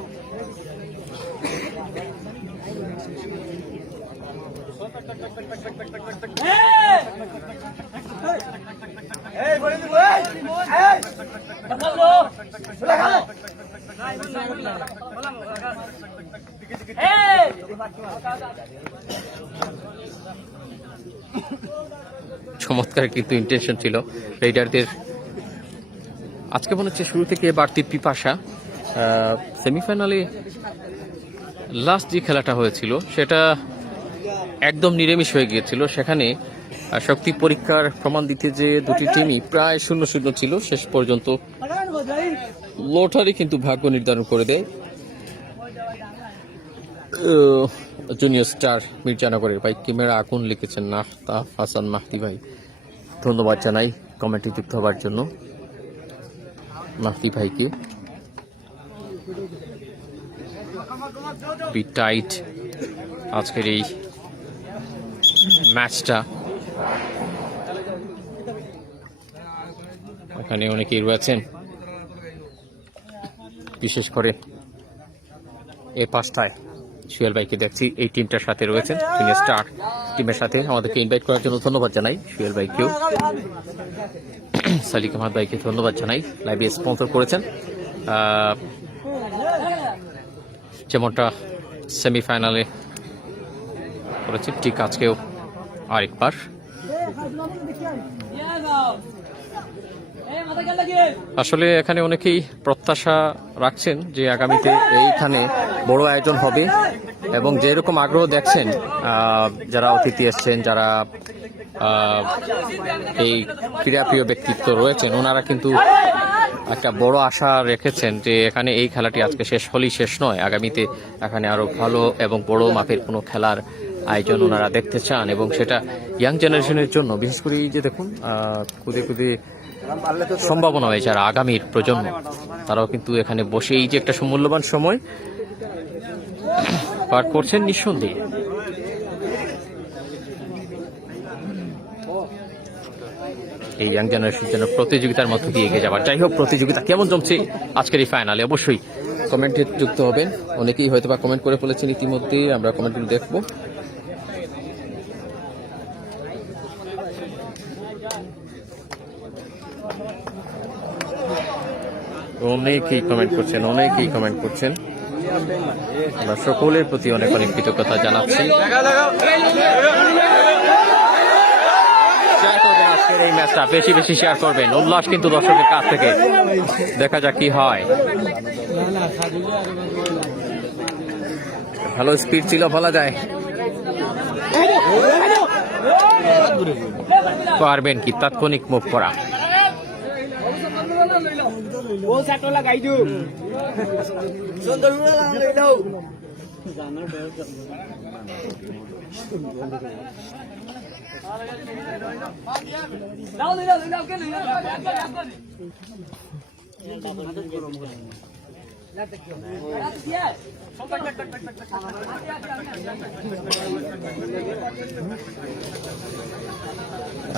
চমৎকার কিন্তু ইন্টেনশন ছিল রেইডারদের। আজকে মনে হচ্ছে শুরু থেকে বাড়তি পিপাসা। সেমিফাইনালে লাস্ট যে খেলাটা হয়েছিল সেটা একদম নিরামিষ হয়ে গিয়েছিল। সেখানে শক্তি পরীক্ষার প্রমাণ দিতে যে দুটি টিমই প্রায় 0-0 ছিল, শেষ পর্যন্ত লটারি কিন্তু ভাগ্য নির্ধারণ করে দেয়। জুনিয়র স্টার মির্জানগরের ভাই ক্যামেরা আগুন লিখেছেন নাফতাব হাসান মাহদি ভাই, ধন্যবাদ জানাই কমেন্টে যুক্ত হবার জন্য মাহদি ভাইকে। বি টাইট আজকের এই ম্যাচটা। এখানে অনেকেই রয়েছেন, বিশেষ করে এই পাশটায় সুয়েল ভাইকে দেখছি এই টিমটার সাথে রয়েছেন, তিনি স্টার টিমের সাথে। আমাদেরকে ইনভাইট করার জন্য ধন্যবাদ জানাই সুয়েল ভাইকেও, সালিক আহমদ ভাইকে ধন্যবাদ জানাই, লাইভে স্পন্সর করেছেন। যেমনটা সেমিফাইনালে করেছে ঠিক আজকেও আরেকবার। আসলে এখানে অনেকেই প্রত্যাশা রাখছেন যে আগামীতে এইখানে বড় আয়োজন হবে, এবং যেরকম আগ্রহ দেখছেন যারা অতিথি এসছেন, যারা এই ক্রীড়াপ্রিয় ব্যক্তিত্ব রয়েছেন, ওনারা কিন্তু একটা বড় আশা রেখেছেন যে এখানে এই খেলাটি আজকে শেষ হলেই শেষ নয়, আগামীতে এখানে আরো ভালো এবং বড় মাপের কোনো খেলার আয়োজন ওনারা দেখতে চান, এবং সেটা ইয়াং জেনারেশনের জন্য। বিশেষ করে এই যে দেখুন খুদে খুদে সম্ভাবনা হয়েছে, আর আগামীর প্রজন্ম তারাও কিন্তু এখানে বসে এই যে একটা মূল্যবান সময় পার করছেন নিঃসন্দেহে। এই ইয়াং জেনারেশন যেন প্রতিযোগিতার মধ্য দিয়ে এগিয়ে যাবার। যাই হোক, প্রতিযোগিতা কেমন জমছে আজকের এই ফাইনালে অবশ্যই কমেন্টে যুক্ত হবেন। অনেকেই হয়তো বা কমেন্ট করে ফেলেছেন ইতিমধ্যে, আমরা কমেন্টগুলো দেখবো। অনেকেই কমেন্ট করছেন, আমরা সকলের প্রতি অনেক অনেক কৃতজ্ঞতা জানাচ্ছি। এই ম্যাচটা বেশি বেশি শেয়ার করবেন, উল্লাস কিন্তু দর্শকের কাছ থেকে, দেখা যাক কি হয়। ভালো স্পিড ছিল বলা যায়, পারবেন কি তাৎক্ষণিক মুভ করা।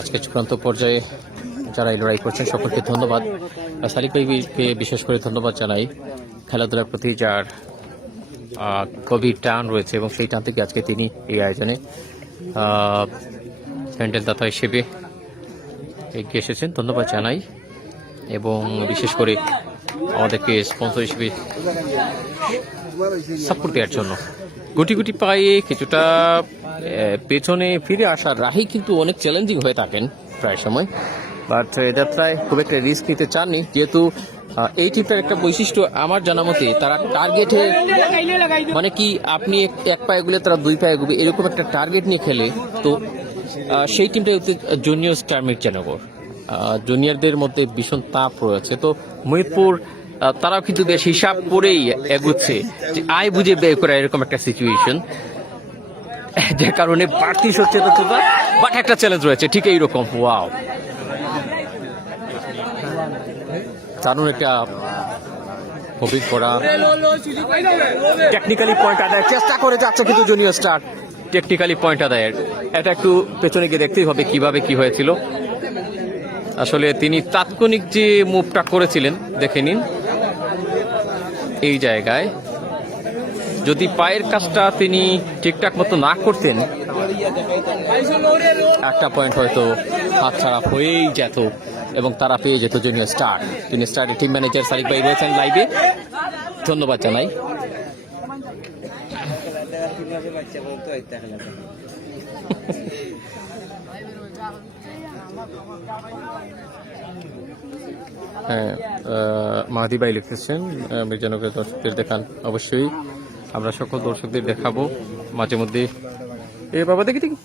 আজকে চূড়ান্ত পর্যায়ে যারা এই লড়াই করছেন সকলকে ধন্যবাদ। সালিক ভাইকে বিশেষ করে ধন্যবাদ জানাই, খেলাধুলার প্রতি যার গভীর টান রয়েছে এবং সেই টান থেকে আজকে তিনি এই আয়োজনে স্যান্ডেলদাতা হিসেবে এগিয়ে এসেছেন, ধন্যবাদ জানাই। এবং বিশেষ করে আমাদেরকে স্পন্সর হিসেবে সাপোর্ট দেওয়ার জন্য। গুটি গুটি পায়ে কিছুটা পেছনে ফিরে আসার রাহি কিন্তু অনেক চ্যালেঞ্জিং হয়ে থাকেন প্রায় সময়, বাট যাত্রায় খুব একটা রিস্ক নিতে চাননি, যেহেতু এই টিপটার একটা বৈশিষ্ট্য আমার জানা মতে তারা টার্গেটে মানে কি আপনি এক পায়ে গুলে তারা দুই পায়ে গুবে এরকম একটা টার্গেট নিয়ে খেলে, তো সেই টিমটা হচ্ছে জুনিয়র স্টারমিক জেনগর। জুনিয়রদের মধ্যে ভীষণ তাপ রয়েছে, তো মহিদপুর তারাও কিন্তু বেশ হিসাব করেই এগুচ্ছে যে আয় বুঝে ব্যয় করা এরকম একটা সিচুয়েশন, যে কারণে বাড়তি সচেতনতা বাট একটা চ্যালেঞ্জ রয়েছে ঠিক এইরকম। ওয়াও, দারুণ একটা অভিজ্ঞ করা, টেকনিক্যালি পয়েন্ট আদায়ের চেষ্টা করে যাচ্ছে কিন্তু জুনিয়র স্টার, টেকনিক্যালি পয়েন্ট আদায়ের। এটা একটু পেছনে গিয়ে দেখতেই হবে কিভাবে কি হয়েছিল। আসলে তিনি তাৎক্ষণিক যে মুভটা করেছিলেন দেখে নিন, এই জায়গায় যদি পায়ের কাজটা তিনি ঠিকঠাক মতো না করতেন একটা পয়েন্ট হয়তো হাতছাড়া হয়েই যেত এবং তারা পেয়ে যেত জুনিয়র স্টার। তিনি স্টারের টিম ম্যানেজার সালিক ভাই রয়েছেন লাইভে, ধন্যবাদ জানাই। হ্যাঁ, মাহাদি ভাই লিখেছেন মির্জানগরের দর্শকদের দেখান। অবশ্যই আমরা সকল দর্শকদের দেখাবো মাঝে মধ্যে। এ বাবা দেখি দেখি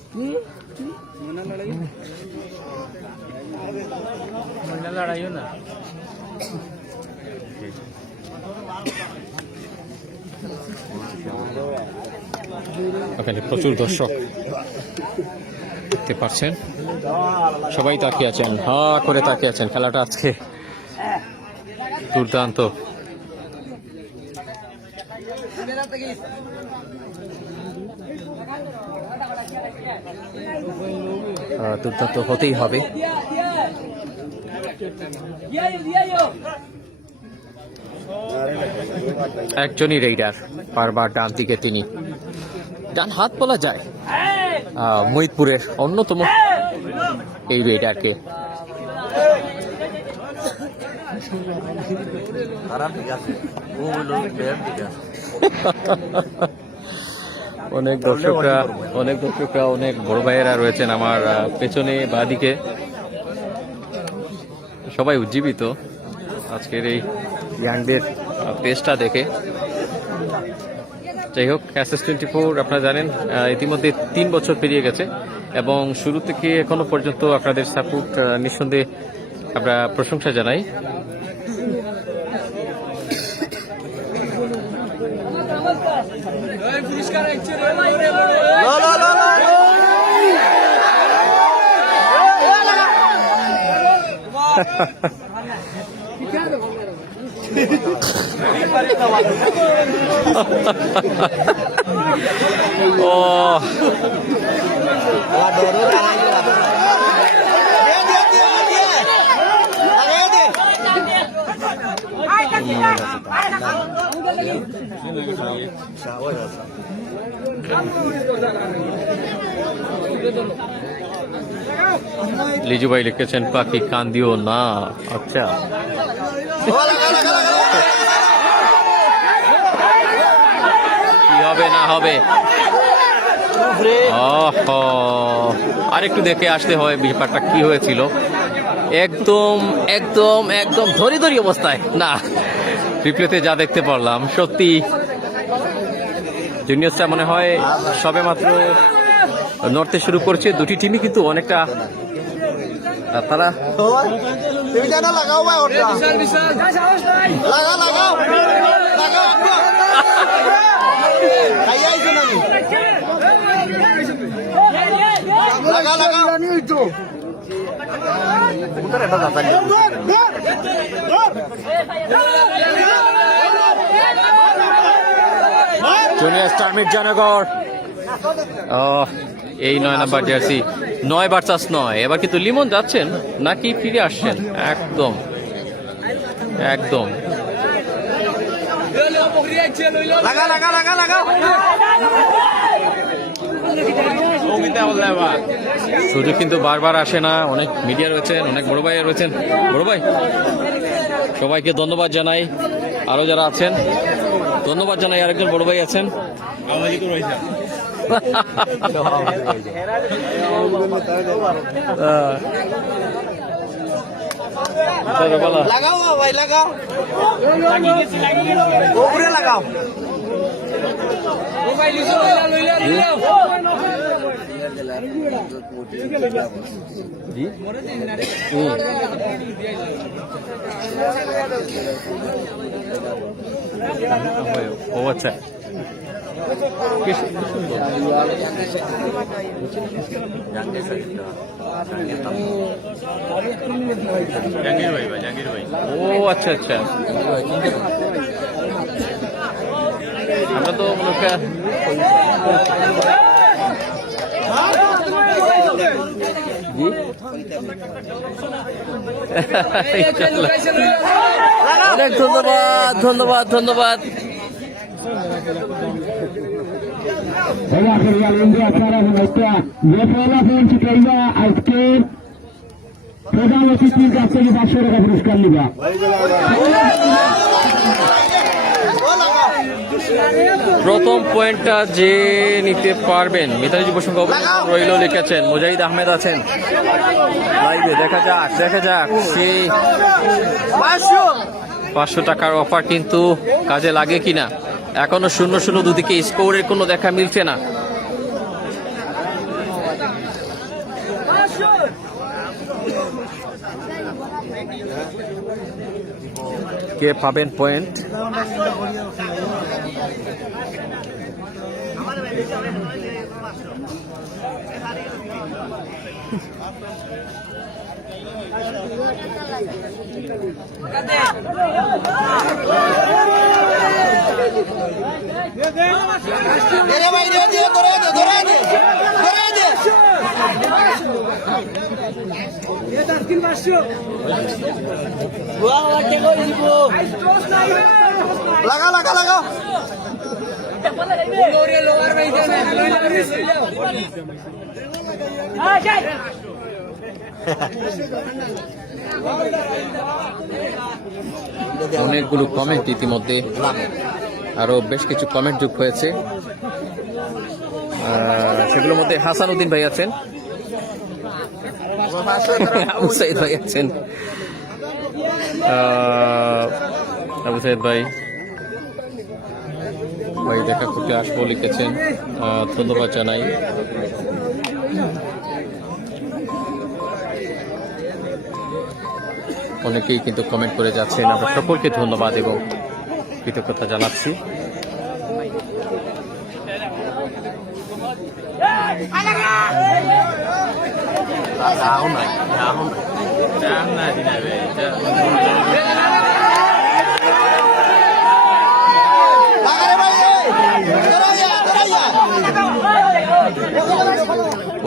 ওখানে প্রচুর দর্শক দেখতে পাচ্ছেন, সবাই তাকিয়ে আছেন, হা করে তাকিয়ে আছেন। খেলাটা আজকে দুর্দান্ত, দুর্দান্ত হতেই হবে। একজনই রেইডার, বারবার ডান দিকে তিনি ডান হাত বলা যায় মহিদপুরের অন্যতম এই রেইডারকে। অনেক দর্শকরা অনেক বড় ভাইয়েরা রয়েছেন আমার পেছনে বা দিকে, সবাই উজ্জীবিত আজকের এই ইয়াংদের পেজটা দেখে। যাই হোক, SS24 আপনারা জানেন ইতিমধ্যে 3 বছর পেরিয়ে গেছে এবং শুরু থেকে এখনো পর্যন্ত আপনাদের সাপোর্ট নিঃসন্দেহে আমরা প্রশংসা জানাই। লিজু ভাই লিখেছেন পাখি কান দিও না। আচ্ছা, কি হবে না হবে আর একটু দেখে আসতে হয় ব্যাপারটা কি হয়েছিল। একদম একদম একদম ধরি অবস্থায় না, রিপ্লেতে যা দেখতে পারলাম সত্যি জুনিয়রসটা মনে হয় সবে মাত্র নড়তে শুরু করছে। দুটি টিমই কিন্তু অনেকটা তারা জুনিয়র স্টার মির্জানগর। এই 9 নাম্বার জার্সি 9 ভার্সাস 9। এবার কিন্তু লিমন যাচ্ছেন নাকি ফিরে আসছেন? একদম একদম সুযোগ কিন্তু বারবার আসে না। অনেক মিডিয়া রয়েছেন, অনেক বড় ভাই রয়েছেন। বড় ভাই সবাইকে ধন্যবাদ জানাই, আরো যারা আছেন ধন্যবাদ জানাই। আরেকজন বড় ভাই আছেন, লাগাও ভাই লাগাও, উপরে লাগাও। ও আচ্ছা, ও আচ্ছা আচ্ছা। আমরা তো মনে করি অনেক ধন্যবাদ ধন্যবাদ ধন্যবাদ। আজকে প্রধান অতিথির কাছ থেকে 500 টাকা পুরস্কার নিবা। প্রথম পয়েন্টটা যে নিতে পারবেন মিতালি যুব সংঘ রইল লিখেছেন, মুজাহিদ আহমেদ আছেন লাইভে। দেখা যাক দেখা যাক সেই 500 টাকার অফার কিন্তু কাজে লাগে কিনা। এখনো 0-0 দুদিকে স্কোরের কোনো দেখা মিলছে না। কে পাবেন পয়েন্ট? লাগা লাগা লাগা অনেকগুলো কমেন্ট ইতিমধ্যে, আরো বেশ কিছু কমেন্ট যোগ হয়েছে। সেগুলোর মধ্যে হাসান উদ্দিন ভাই আছেন, আবু সাইদ ভাই আছেন, আবু সাইদ ভাই ভাই দেখা করতে আসবো লিখেছেন, ধন্যবাদ জানাই। অনেকেই কিন্তু কমেন্ট করে যাচ্ছেন, আমরা সকলকে ধন্যবাদ এবং কৃতজ্ঞতা জানাচ্ছি।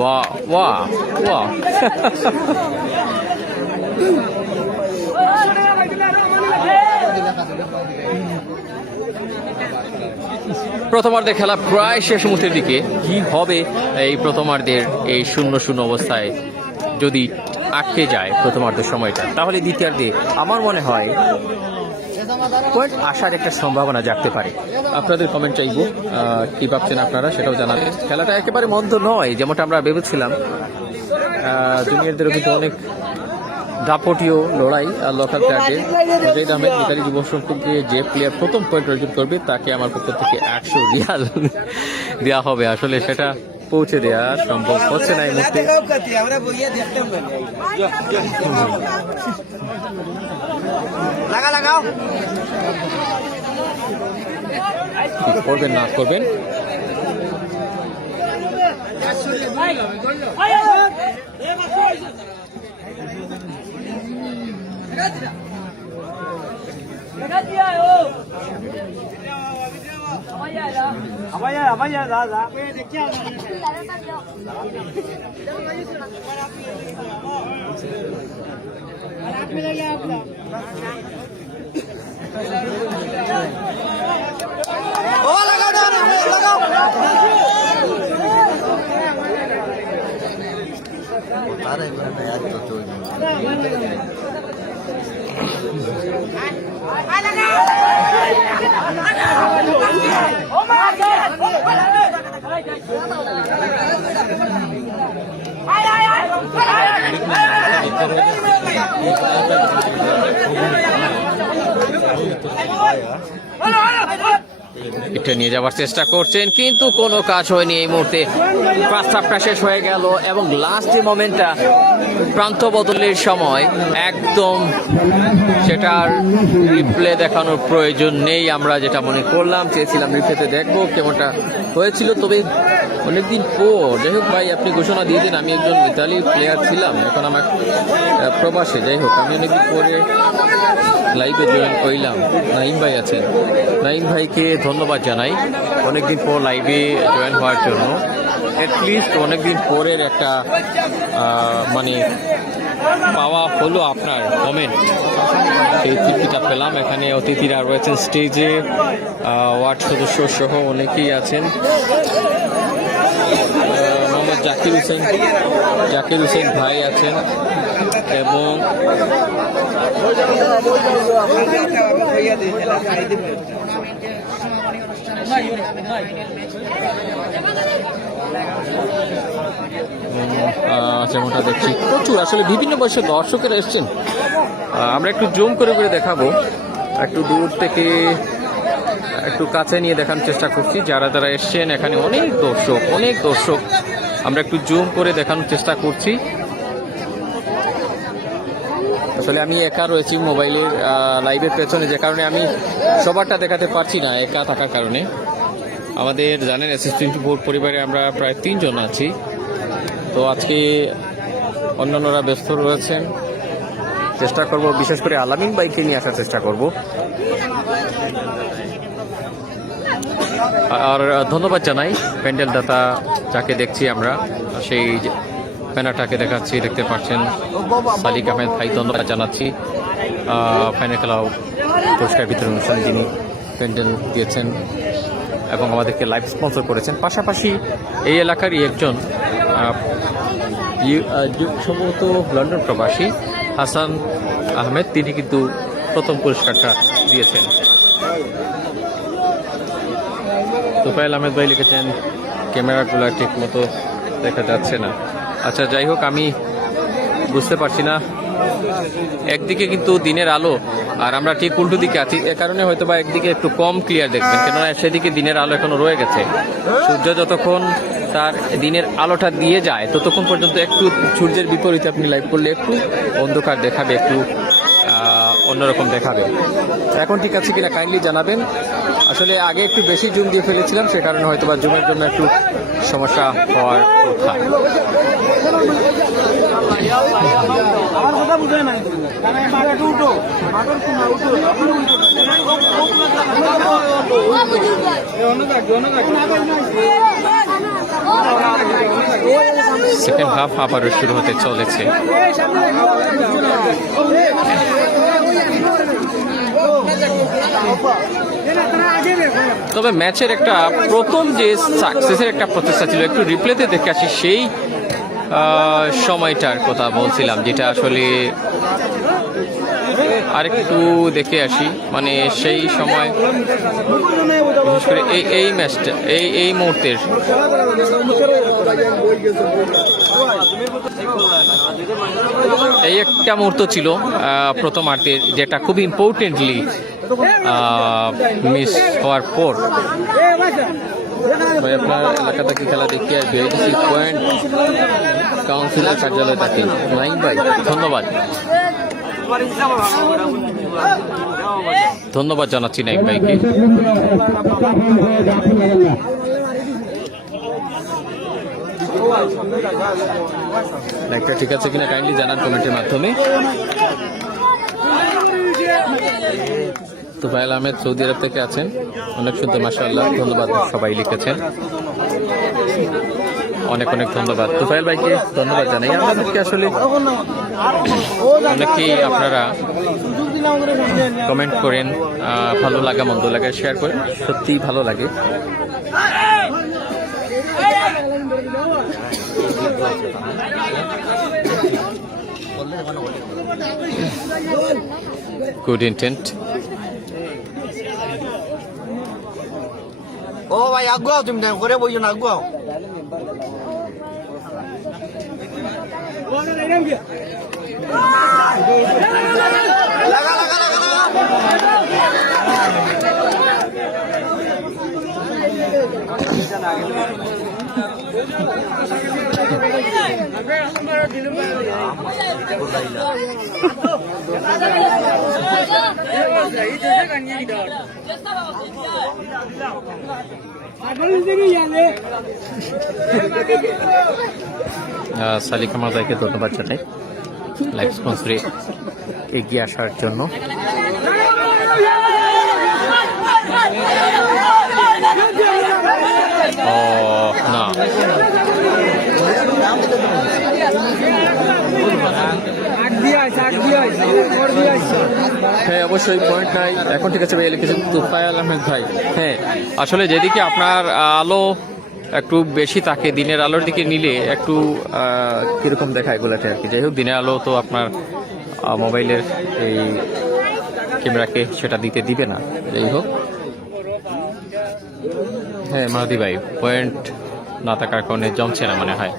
Wow, wow, wow. প্রথমার্ধের খেলা প্রায় শেষ মুহূর্তের দিকে। কি হবে এই প্রথমার্ধের এই 0-0 অবস্থায় যদি আটকে যায় প্রথমার্ধের সময়টা, তাহলে দ্বিতীয়ার্ধে আমার মনে হয় পয়েন্ট আসার একটা সম্ভাবনা জাগতে পারে। আপনাদের কমেন্ট চাইব, কি ভাবছেন আপনারা সেটাও জানাবেন। খেলাটা একেবারে মন্দ নয় যেমনটা আমরা ভেবেছিলাম। জুনিয়রদেরও কিন্তু অনেক দাপটীয় লড়াই। লোকাল প্লেয়ারদের মুজাহিদ আহমেদ মিতালি যুব সংঘকে যে প্লেয়ার প্রথম পয়েন্ট অর্জন করবে তাকে আমার পক্ষ থেকে 100 রিয়াল দেওয়া হবে। আসলে সেটা পৌঁছে দেওয়া সম্ভব হচ্ছে না এই মুহূর্তে। করবেন না করবেন এটা নিয়ে যাওয়ার চেষ্টা করছেন কিন্তু কোনো কাজ হয়নি। এই মুহূর্তে ফার্স্ট হাফটা শেষ হয়ে গেল এবং লাস্ট যে মোমেন্টটা প্রান্ত বদলের সময় একদম সেটার রিপ্লে দেখানোর প্রয়োজন নেই। আমরা যেটা মনে করলাম চেয়েছিলাম রিপ্লেতে দেখবো কেমনটা হয়েছিল, তবে অনেকদিন পর। যাই হোক ভাই, আপনি ঘোষণা দিয়ে দিন। আমি একজন ইতালি প্লেয়ার ছিলাম, এখন আমার প্রবাসে। যাই হোক, আমি অনেকদিন পরে লাইভে জয়েন করলাম। নাইম ভাই আছেন, নাইম ভাইকে ধন্যবাদ জানাই অনেকদিন পর লাইভে জয়েন হওয়ার জন্য। অ্যাটলিস্ট অনেকদিন পরের একটা মানে পাওয়া হলো আপনার কমেন্ট, সেই তৃপ্তিটা পেলাম। এখানে অতিথিরা রয়েছেন স্টেজে, ওয়ার্ড সদস্য সহ অনেকেই আছেন। মোহাম্মদ জাকির হোসেন ভাই আছেন এবং যেমনটা দেখছি প্রচুর আসলে বিভিন্ন বয়সের দর্শকেরা এসছেন। আমরা একটু জুম করে করে দেখাবো, একটু দূর থেকে একটু কাছে নিয়ে দেখানোর চেষ্টা করছি যারা যারা এসছেন। এখানে অনেক দর্শক আমরা একটু জুম করে দেখানোর চেষ্টা করছি। আসলে আমি একা রয়েছি মোবাইলের লাইভের পেছনে, যে কারণে আমি সবারটা দেখাতে পারছি না একা থাকার কারণে। আমাদের জানেন SS24 পরিবারে আমরা প্রায় 3 জন আছি, তো আজকে অন্যান্যরা ব্যস্ত রয়েছেন। চেষ্টা করব বিশেষ করে আলামিন বাইকে নিয়ে আসার চেষ্টা করব। আর ধন্যবাদ জানাই প্যান্ডেল দাতা যাকে দেখছি আমরা, সেই ব্যানারটাকে দেখাচ্ছি, দেখতে পাচ্ছেন সালিক আহমেদ ভাই, ধন্যবাদ জানাচ্ছি। ফাইনাল খেলা পুরস্কার বিতরণ অনুষ্ঠানে যিনি প্যান্ডেল দিয়েছেন এবং আমাদেরকে লাইভ স্পন্সর করেছেন। পাশাপাশি এই এলাকারই একজন সম্ভবত লন্ডন প্রবাসী হাসান আহমেদ, তিনি কিন্তু প্রথম পুরস্কারটা দিয়েছেন। তোফায়েল আহমেদ ভাই লিখেছেন ক্যামেরাগুলো ঠিক মতো দেখা যাচ্ছে না। আচ্ছা, যাই হোক, আমি বুঝতে পারছি না। একদিকে কিন্তু দিনের আলো আর আমরা ঠিক উল্টো দিকে আছি, এ কারণে হয়তো বা একদিকে একটু কম ক্লিয়ার দেখবেন, কেননা সেদিকে দিনের আলো এখনো রয়ে গেছে। সূর্য যতক্ষণ তার দিনের আলোটা দিয়ে যায় ততক্ষণ পর্যন্ত একটু সূর্যের বিপরীতে আপনি লাইভ করলে একটু অন্ধকার দেখাবে, একটু অন্যরকম দেখাবে। এখন ঠিক আছে কিনা কাইন্ডলি জানাবেন। আসলে আগে একটু বেশি জুম দিয়ে ফেলেছিলাম, সে কারণে হয়তো বা জুমের জন্য একটু সমস্যা হওয়ার কথা। সেকেন্ড হাফ আবারও শুরু হতে চলেছে। তবে ম্যাচের একটা প্রথম যে সাকসেসের একটা প্রচেষ্টা ছিল, একটু রিপ্লেতে দেখে আসি সেই সময়টার কথা বলছিলাম, যেটা আসলে আরেকটু দেখে আসি। মানে সেই সময় বিশেষ করে এই ম্যাচটা এই মুহূর্তের এই একটা মুহূর্ত ছিল প্রথম আর্ধের, যেটা খুব ইম্পর্টেন্টলি মিস হওয়ার পর। আপনার এলাকা থেকে খেলা দেখতে আসবে পয়েন্ট কাউন্সিলের কার্যালয় থাকে। নাইম ভাই, ধন্যবাদ জানাচ্ছি নাইম ভাইকে। লাইকটা ঠিক আছে কিনা কাইন্ডলি জানান কমেন্টের মাধ্যমে। তুফাইল আহমেদ সৌদি আরব থেকে আছেন, অনেক সুন্দর মাশাআল্লাহ, ধন্যবাদ সবাই লিখেছেন, অনেক অনেক ধন্যবাদ তুফাইল ভাইকে ধন্যবাদ জানাই। আমাদেরকে আসলে অনেকেই আপনারা কমেন্ট করেন, ভালো লাগা মন্দ লাগা শেয়ার করেন, সত্যিই ভালো লাগে। Good intent. ও ভাই আগুয়াও, তুমি টাইম করে বইও না, আগুয়াও। লাগা লাগা লাগা সালিকা মাজাইকে ধন্যবাদ জানাই লাইভ স্পন্সরে এগিয়ে আসার জন্য। না হ্যাঁ অবশ্যই পয়েন্ট নাই এখন, ঠিক আছে ভাই লিখেছেন তুফাইল আহমেদ ভাই। হ্যাঁ আসলে যেদিকে আপনার আলো একটু বেশি থাকে, দিনের আলোর দিকে নিলে একটু কিরকম দেখায় এগুলাতে আর কি। যাই হোক, দিনের আলো তো আপনার মোবাইলের এই ক্যামেরাকে সেটা দিবে না। যাই হোক, হ্যাঁ মাহাদি ভাই পয়েন্ট না থাকার কারণে জমছে না মনে হয়।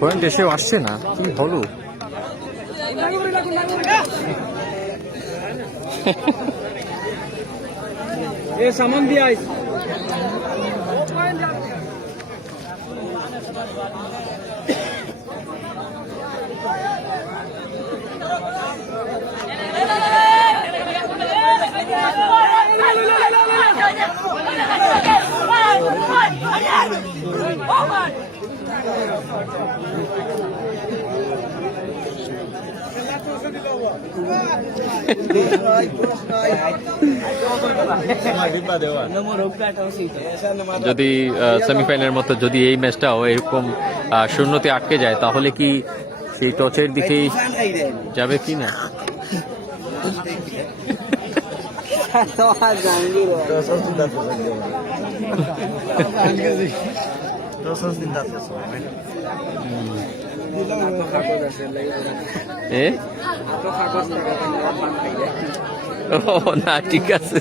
পয়েন্ট এসেও আসছে না, কি হলো? সামান দিয়ে যদি সেমিফাইনালের মতো যদি এই ম্যাচটাও এরকম শূন্যতে আটকে যায় তাহলে কি সেই টচের দিকেই যাবে কি না? না ঠিক আছে,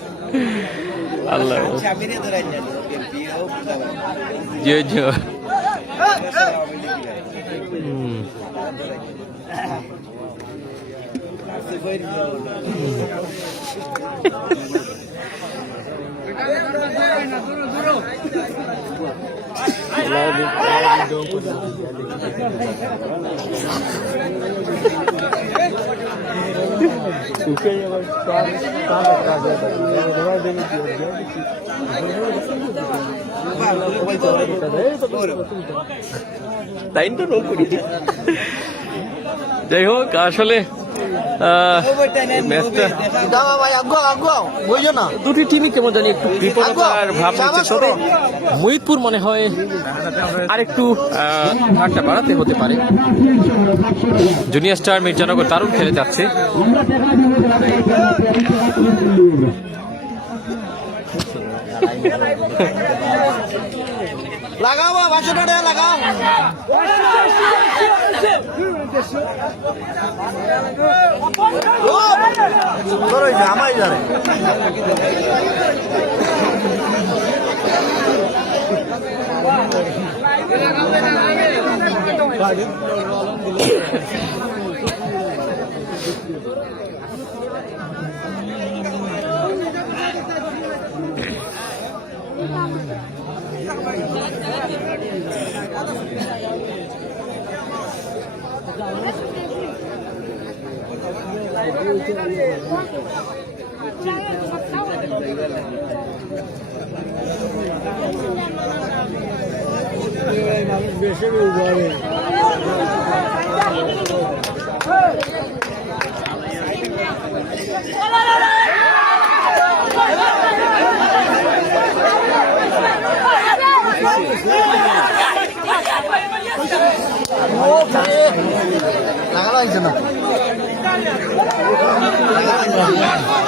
আল্লাহ যাই হোক আসলে দুটি টিমই কেমন জানি একটু বিপদার ভাব নিচ্ছে, তবে মহিদপুর মনে হয় আরেকটু ভাগটা বাড়াতে হতে পারে। জুনিয়র স্টার মির্জানগর দারুণ খেলে যাচ্ছে। লাগাও বাসটা লাগাও, আমায় জানে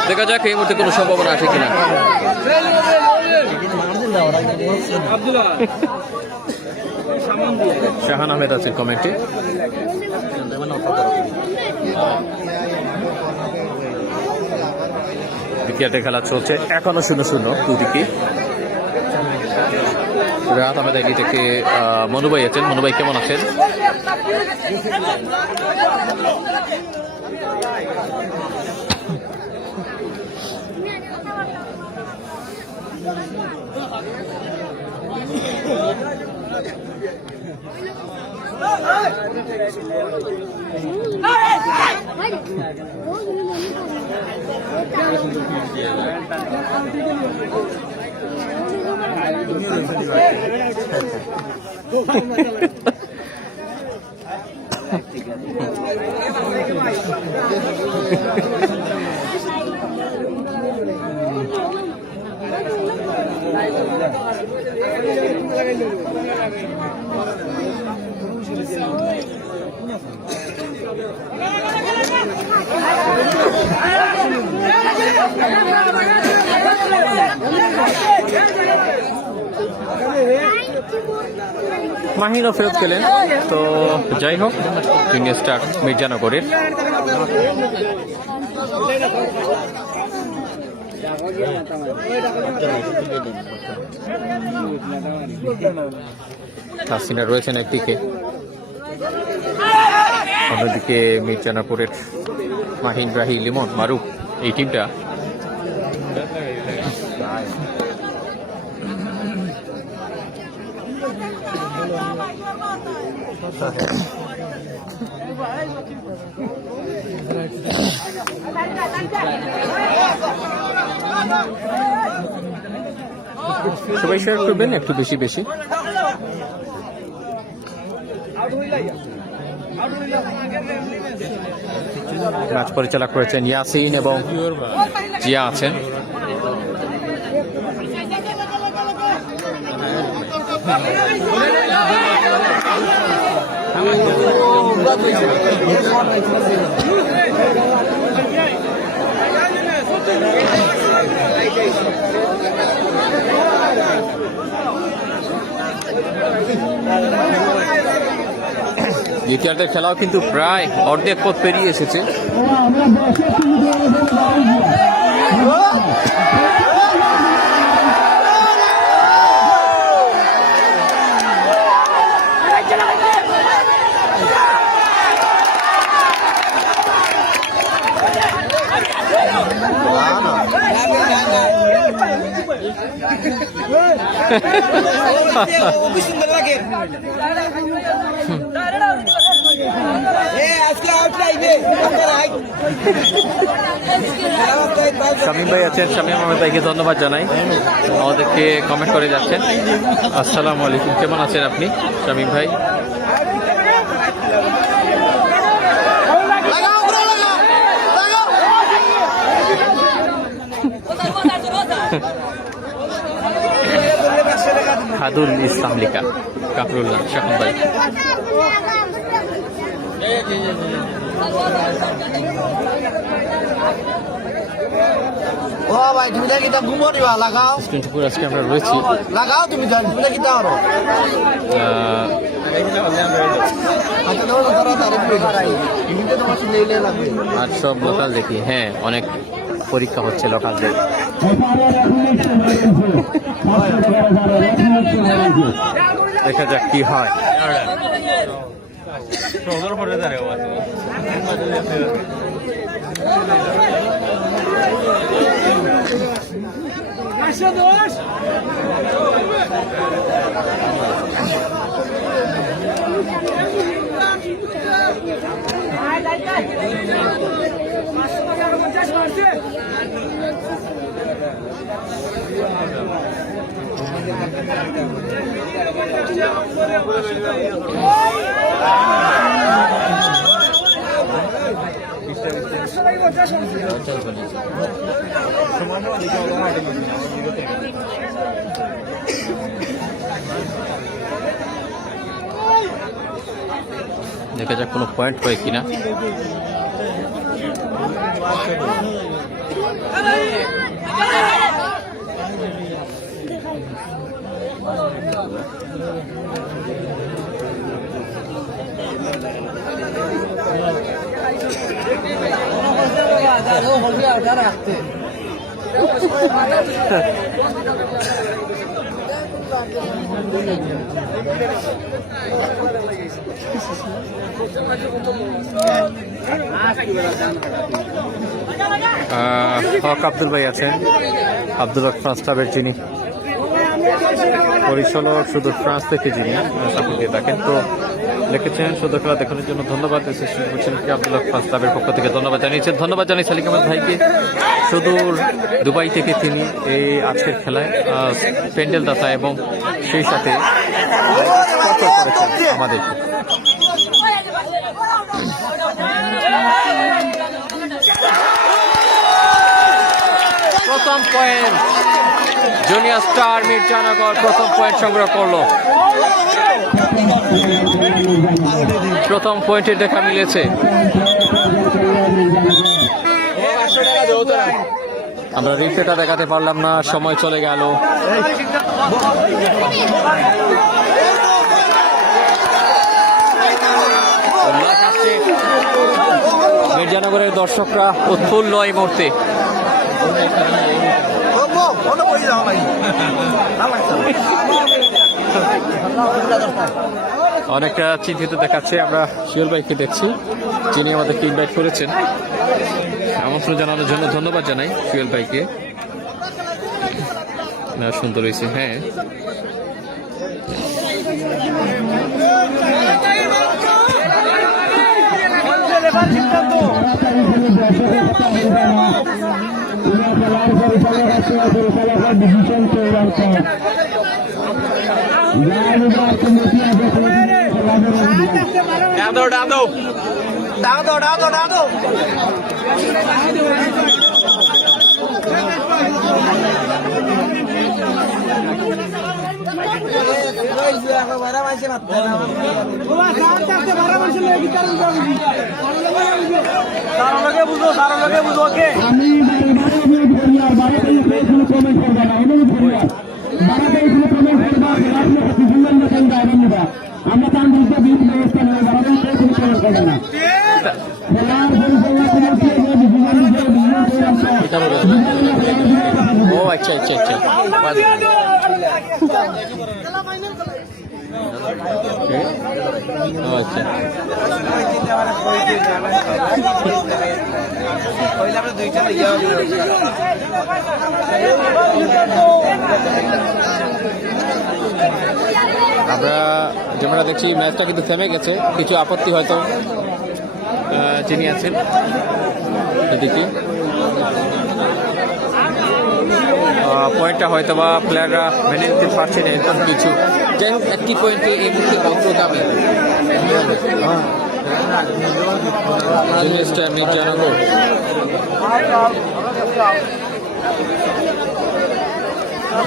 দেখা যাক এই মুহূর্তে কোনো সম্ভাবনা আছে কিনা। শাহান আহমেদ আছেন কমেন্টে। দ্বিতীয়ার্ধে খেলা চলছে, এখনো 0-0 দুদিকে। রাত আহমেদ আইডি থেকে মনুভাই আছেন। মনুভাই কেমন আছেন? মাহিনও ফেরত গেলেন। তো যাই হোক, জুনিয়র স্টার মির্জানগরের হাসিনা রয়েছেন একদিকে, অন্যদিকে মির্জানগরের মাহিন, রাহি, লিমন, মারুফ এই টিমটা সবাই শেয়ার করবেন একটু বেশি বেশি। ম্যাচ পরিচালক করেছেন ইয়াসিন এবং জিয়া আছেন। দ্বিতীয়ার্ধের খেলাও কিন্তু প্রায় অর্ধেক পথ পেরিয়ে এসেছে। শামীম ভাই আছেন, শামীম আহমেদ ভাইকে ধন্যবাদ জানাই, আমাদেরকে কমেন্ট করে যাচ্ছেন। আসসালামু আলাইকুম, কেমন আছেন আপনি শামীম ভাই? খাদুল ইসলাম লিকা, কাফরুল্লাহ, শাহান ভাই। ও ভাই তুমি দেখি তা ঘুমো দিবা লাগাও স্ক্রিনপুর আজকে আমরা রয়েছি। লাগাও তুমি জান তুমি দেখি দাও আচ্ছা দাও ধরো তারিখ কিন্তু তোমার শুনলেই লাগবে। আর সব লোকাল দেখি, হ্যাঁ অনেক পরীক্ষা হচ্ছে লোকালদের। দেখা যাক কি হয়। দেখা যাক কোনো পয়েন্ট হয় কিনা। হক আব্দুল ভাই আছেন, আব্দুল হক ফ্রান্স ক্লাবের যিনি পরিচালক, শুধু ফ্রান্স থেকে যিনি সাপোর্ট দিয়ে থাকেন। তো লিখেছেন সুন্দর খেলা দেখানোর জন্য ধন্যবাদ। আব্দুল হক ফ্রান্স ক্লাবের পক্ষ থেকে ধন্যবাদ জানিয়েছেন। ধন্যবাদ জানাই সালিক আহমেদ ভাইকে, সুদূর দুবাই থেকে তিনি এই আজকের খেলায় প্যান্ডেল দাতা এবং সেই সাথে আমাদেরকে। প্রথম পয়েন্ট জুনিয়র স্টার মির্জানগর প্রথম পয়েন্ট সংগ্রহ করলো। প্রথম পয়েন্টের দেখা মিলেছে। আমরা রিপ্লেটা দেখাতে পারলাম না, সময় চলে গেল। মির্জানগরের দর্শকরা উৎফুল্ল এই মুহূর্তে। অনেকটা চিন্তিত দেখাচ্ছে। আমরা শিওল ভাইকে দেখছি, যিনি আমাদেরকে ইনভাইট করেছেন। আমন্ত্রণ জানানোর জন্য ধন্যবাদ জানাই শিওল ভাইকে। না, সুন্দর হয়েছে। হ্যাঁ, ও আচ্ছা আচ্ছা আচ্ছা, আচ্ছা। আমরা যেমনটা দেখছি ম্যাচটা কিন্তু থেমে গেছে। কিছু আপত্তি হয়তো যিনি আছেন এদিকে, পয়েন্টটা হয়তো বা প্লেয়াররা মেনে নিতে পারছেন এরকম কিছু। যাই হোক, একটি পয়েন্টে এই মুহূর্তে অগ্রগামী মির্জানগর।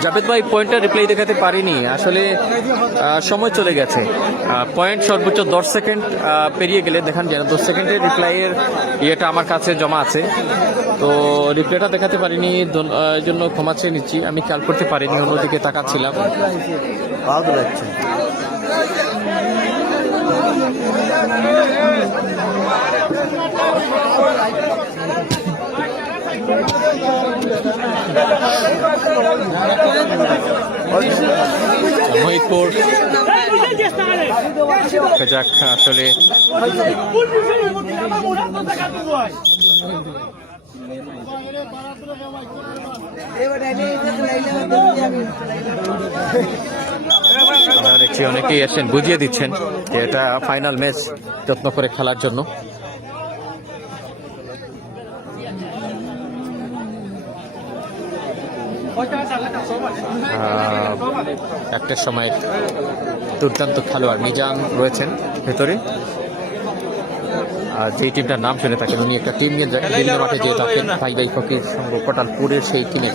জাভেদ ভাই পয়েন্টটা রিপ্লাই দেখাতে পারিনি, আসলে সময় চলে গেছে। পয়েন্ট সর্বোচ্চ 10 সেকেন্ড পেরিয়ে গেলে দেখান যেন 10 সেকেন্ডের রিপ্লাইয়ের ইয়েটা আমার কাছে জমা আছে। তো রিপ্লাইটা দেখাতে পারিনি, এই জন্য ক্ষমা চেয়ে নিচ্ছি। আমি খেয়াল করতে পারিনি, অন্যদিকে তাকাচ্ছিলাম। ভালো লাগছে। মহিতপুর যাক আসলে আমরা দেখছি অনেকেই এসেছেন, বুঝিয়ে দিচ্ছেন যে এটা ফাইনাল ম্যাচ, যত্ন করে খেলার জন্য। একটার সময় দুর্দান্ত খেলোয়াড় মিজান রয়েছেন ভেতরে, আর যেই টিমটার নাম শুনে থাকেন উনি একটা টিম নিয়ে মাঠে যে থাকেন ভাই ভাই ফকির সংঘ কোটালপুরের সেই টিমে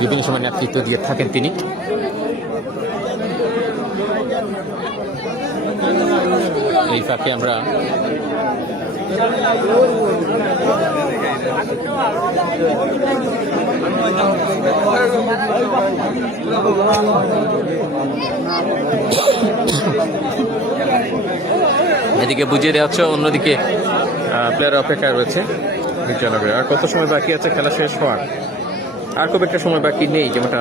বিভিন্ন সময় নেতৃত্ব দিয়ে থাকেন তিনি। এই ফাঁকে আমরা এদিকে বুঝিয়ে দেওয়া হচ্ছে, অন্যদিকে প্লেয়ার অপেক্ষায় রয়েছে বিদ্যানগরে। আর কত সময় বাকি আছে খেলা শেষ হওয়ার? আর খুব একটা সময় বাকি নেই, যেমনটা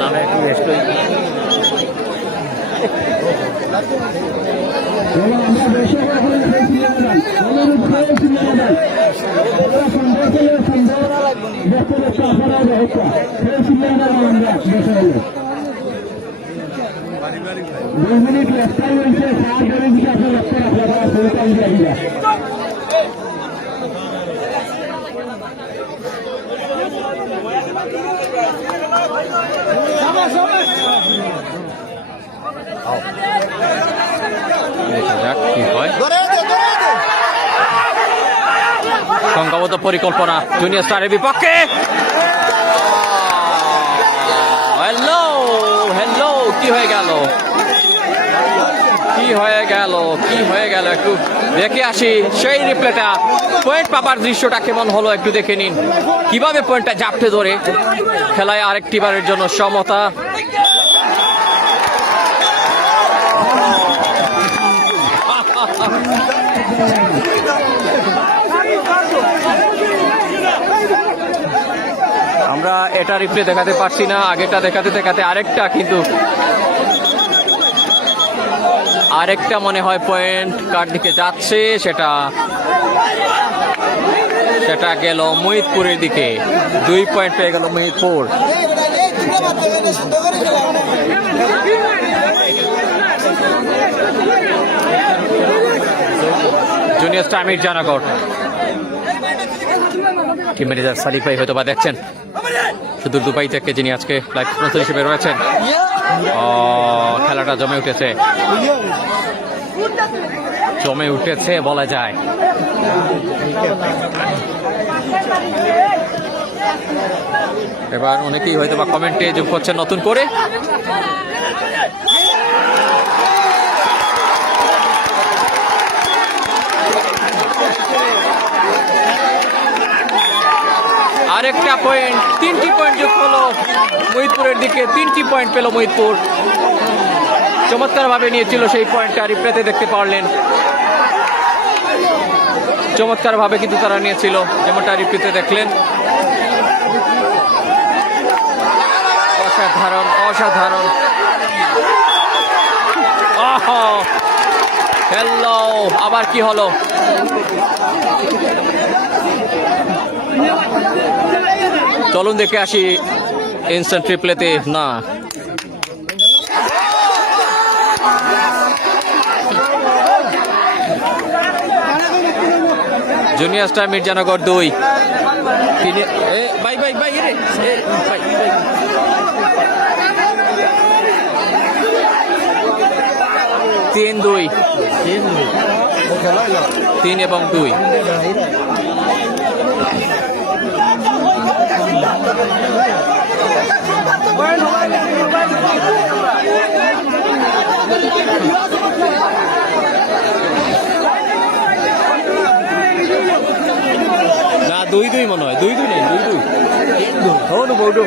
নামে একটু রেস্ট দেখা যাক কি হয়। সংঘবদ্ধ পরিকল্পনা জুনিয়র স্টারের বিপক্ষে। হ্যালো হ্যালো, কি হয়ে গেল, কি হয়ে গেল, কি হয়ে গেল? একটু দেখে আসি সেই রিপ্লেটা। পয়েন্ট পাবার দৃশ্যটা কেমন হলো একটু দেখে নিন, কিভাবে পয়েন্টটা জাপটে ধরে খেলায় আরেকটি বারের জন্য সমতা। আমরা এটা রিপ্লে দেখাতে পারছি না, আগেটা দেখাতে দেখাতে আরেকটা, কিন্তু আরেকটা মনে হয় পয়েন্ট কার দিকে যাচ্ছে, সেটা গেল মহিতপুরের দিকে। 2 পয়েন্ট পেয়ে গেল Mohitpur. Junior star Mirzanagar team manager Salik ভাই হয়তো বা দেখছেন সুদূর দুবাই থেকে, যিনি আজকে লাইভ স্পন্সর হিসেবে রয়েছেন। খেলাটা জমে উঠেছে, জমে উঠেছে বলা যায়। এবার অনেকেই হয়তো বা কমেন্টে যোগ করছেন নতুন করে। আরেকটা পয়েন্ট, 3টি পয়েন্ট যোগ হলো মহিতপুরের দিকে, 3টি পয়েন্ট পেল মহিতপুর। চমৎকার ভাবে নিয়েছিল সেই পয়েন্টটা, রিপ্লেতে দেখতে পারলেন চমৎকার ভাবে কিন্তু তারা নিয়েছিল, যেমনটা রিপ্লেতে দেখলেন। অসাধারণ অসাধারণ। হ্যালো, আবার কি হলো? চলুন দেখে আসি ইনস্ট্যান্ট রিপ্লেতে। না, junior star Mirzanagar 2। Bye bye bye রে, 3-2, 3 এবং 2। না, দুই দুই মনে হয়, দুই দুই নেই, দুই দুই হনো বৌডো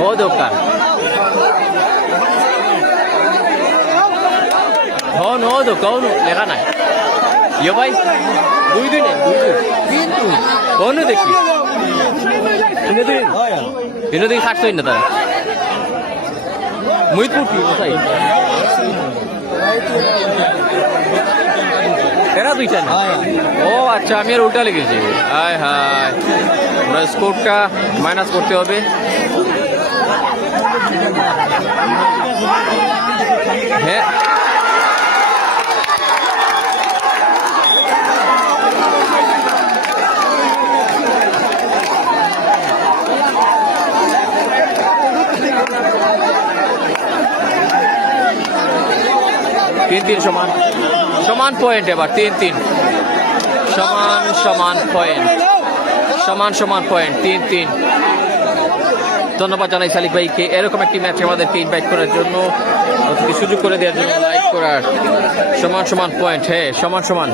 ও দোকান হনো দোকান লেখা নাই ইয়ে ভাই দুই দুই নেই, দুই দুই হনো দেখি দিন থাকতোই না তারা মহিদপুর কি কোথায় এরা দুইটা না ও আচ্ছা আমি আর উল্টা লেগেছি হায় হায় আমরা স্কোরটা মাইনাস করতে হবে হ্যাঁ তিন তিন সমান সমান পয়েন্ট এবার তিন তিন সমান সমান পয়েন্ট সমান সমান পয়েন্ট তিন তিন ধন্যবাদ জানাই সালিক ভাইকে এরকম একটি ম্যাচ আমাদেরকে ইনভাইট করার জন্য অতিথি সুযোগ করে দেওয়ার জন্য লাইক করার সমান সমান পয়েন্ট হ্যাঁ সমান সমান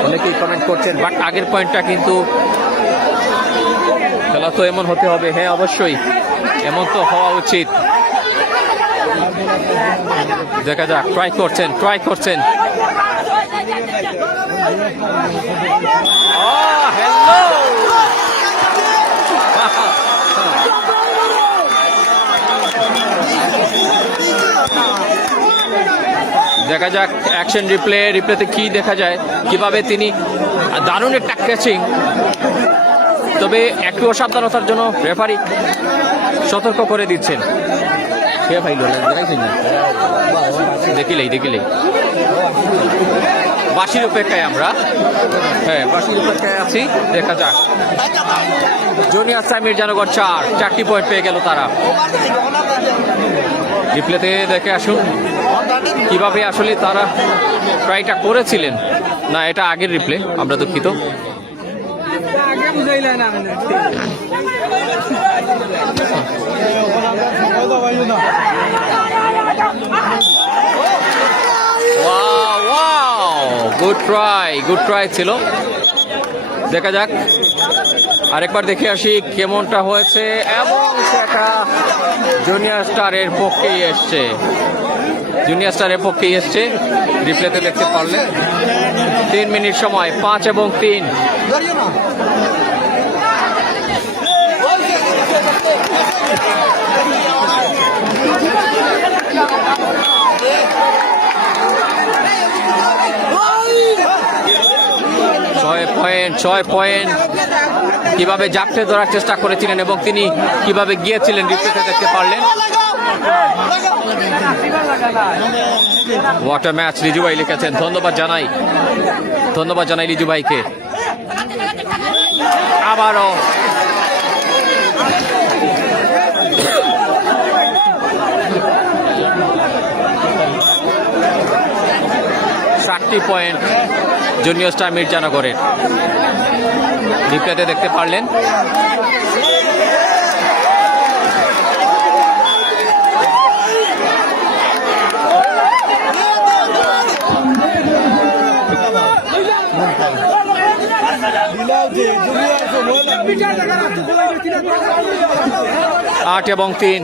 অনেকেই কমেন্ট করছেন বাট আগের পয়েন্টটা কিন্তু খেলা তো এমন হতে হবে হ্যাঁ অবশ্যই এমন তো হওয়া উচিত দেখা যাক ট্রাই করছেন হ্যালো দেখা যাক অ্যাকশন রিপ্লেতে কি দেখা যায় কিভাবে তিনি দারুণ একটা ক্যাচিং তবে একটু অসাবধানতার জন্য রেফারি সতর্ক করে দিচ্ছেন দেখিলেই বাঁশির অপেক্ষায় আমরা হ্যাঁ বাঁশির অপেক্ষায় আছি দেখা যাক জুনিয়র সামির জানগর চারটি পয়েন্ট পেয়ে গেল তারা রিপ্লেতে দেখে আসুন কিভাবে আসলে তারা ট্রাইটা করেছিলেন না এটা আগের রিপ্লে আমরা দুঃখিত গুড ট্রাই ছিল দেখা যাক আরেকবার দেখে আসি কেমনটা হয়েছে এবং সেটা জুনিয়র স্টারের পক্ষেই এসছে রিপ্লেতে দেখতে পারলেন 3 মিনিট সময় 5 এবং 3 6 পয়েন্ট কিভাবে জাপটে ধরার চেষ্টা করেছিলেন এবং তিনি কিভাবে গিয়েছিলেন রিপ্লেতে দেখতে পারলেন হোয়াট আ ম্যাচ রিজু ভাই লিখেছেন ধন্যবাদ জানাই রিজু ভাইকে আবারও পয়েন্ট জুনিয়র স্টার মির্জানগরের রিপ্লেতে দেখতে পারলেন আট এবং 3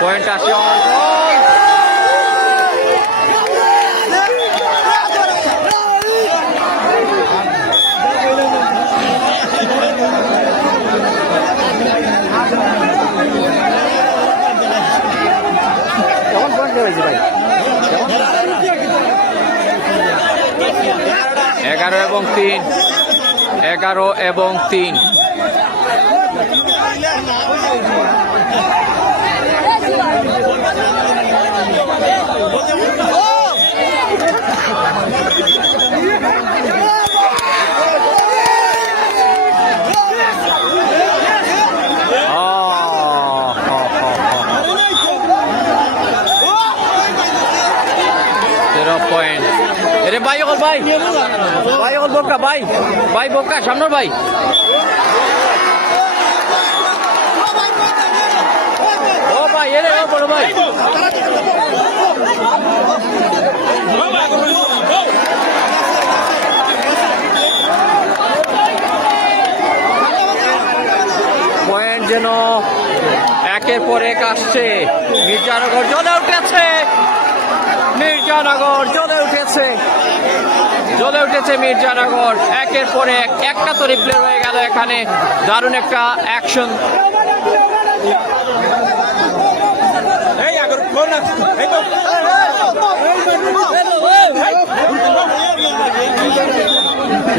পয়েন্ট আসে এগারো এবং 3 পয়েন্ট এরে ভাই ভাই ভাই ওর বোকা ভাই বোকা সামনের ভাই ও ভাই এরে ও বড় ভাই পয়েন্ট যেন একের পর এক আসছে। মির্জানগর জ্বলে উঠেছে, মির্জানগর জ্বলে উঠেছে, জ্বলে উঠেছে মির্জানগর। একের পর এক একটা তো রিপ্লে হয়ে গেল এখানে। দারুণ একটা অ্যাকশন।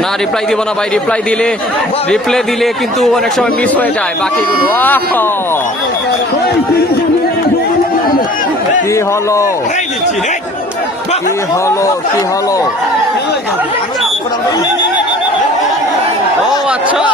না রিপ্লাই দিব না ভাই, রিপ্লাই দিলে কিন্তু অনেক সময় মিস হয়ে যায় বাকিগুলো। কি হলো কি হলো ও আচ্ছা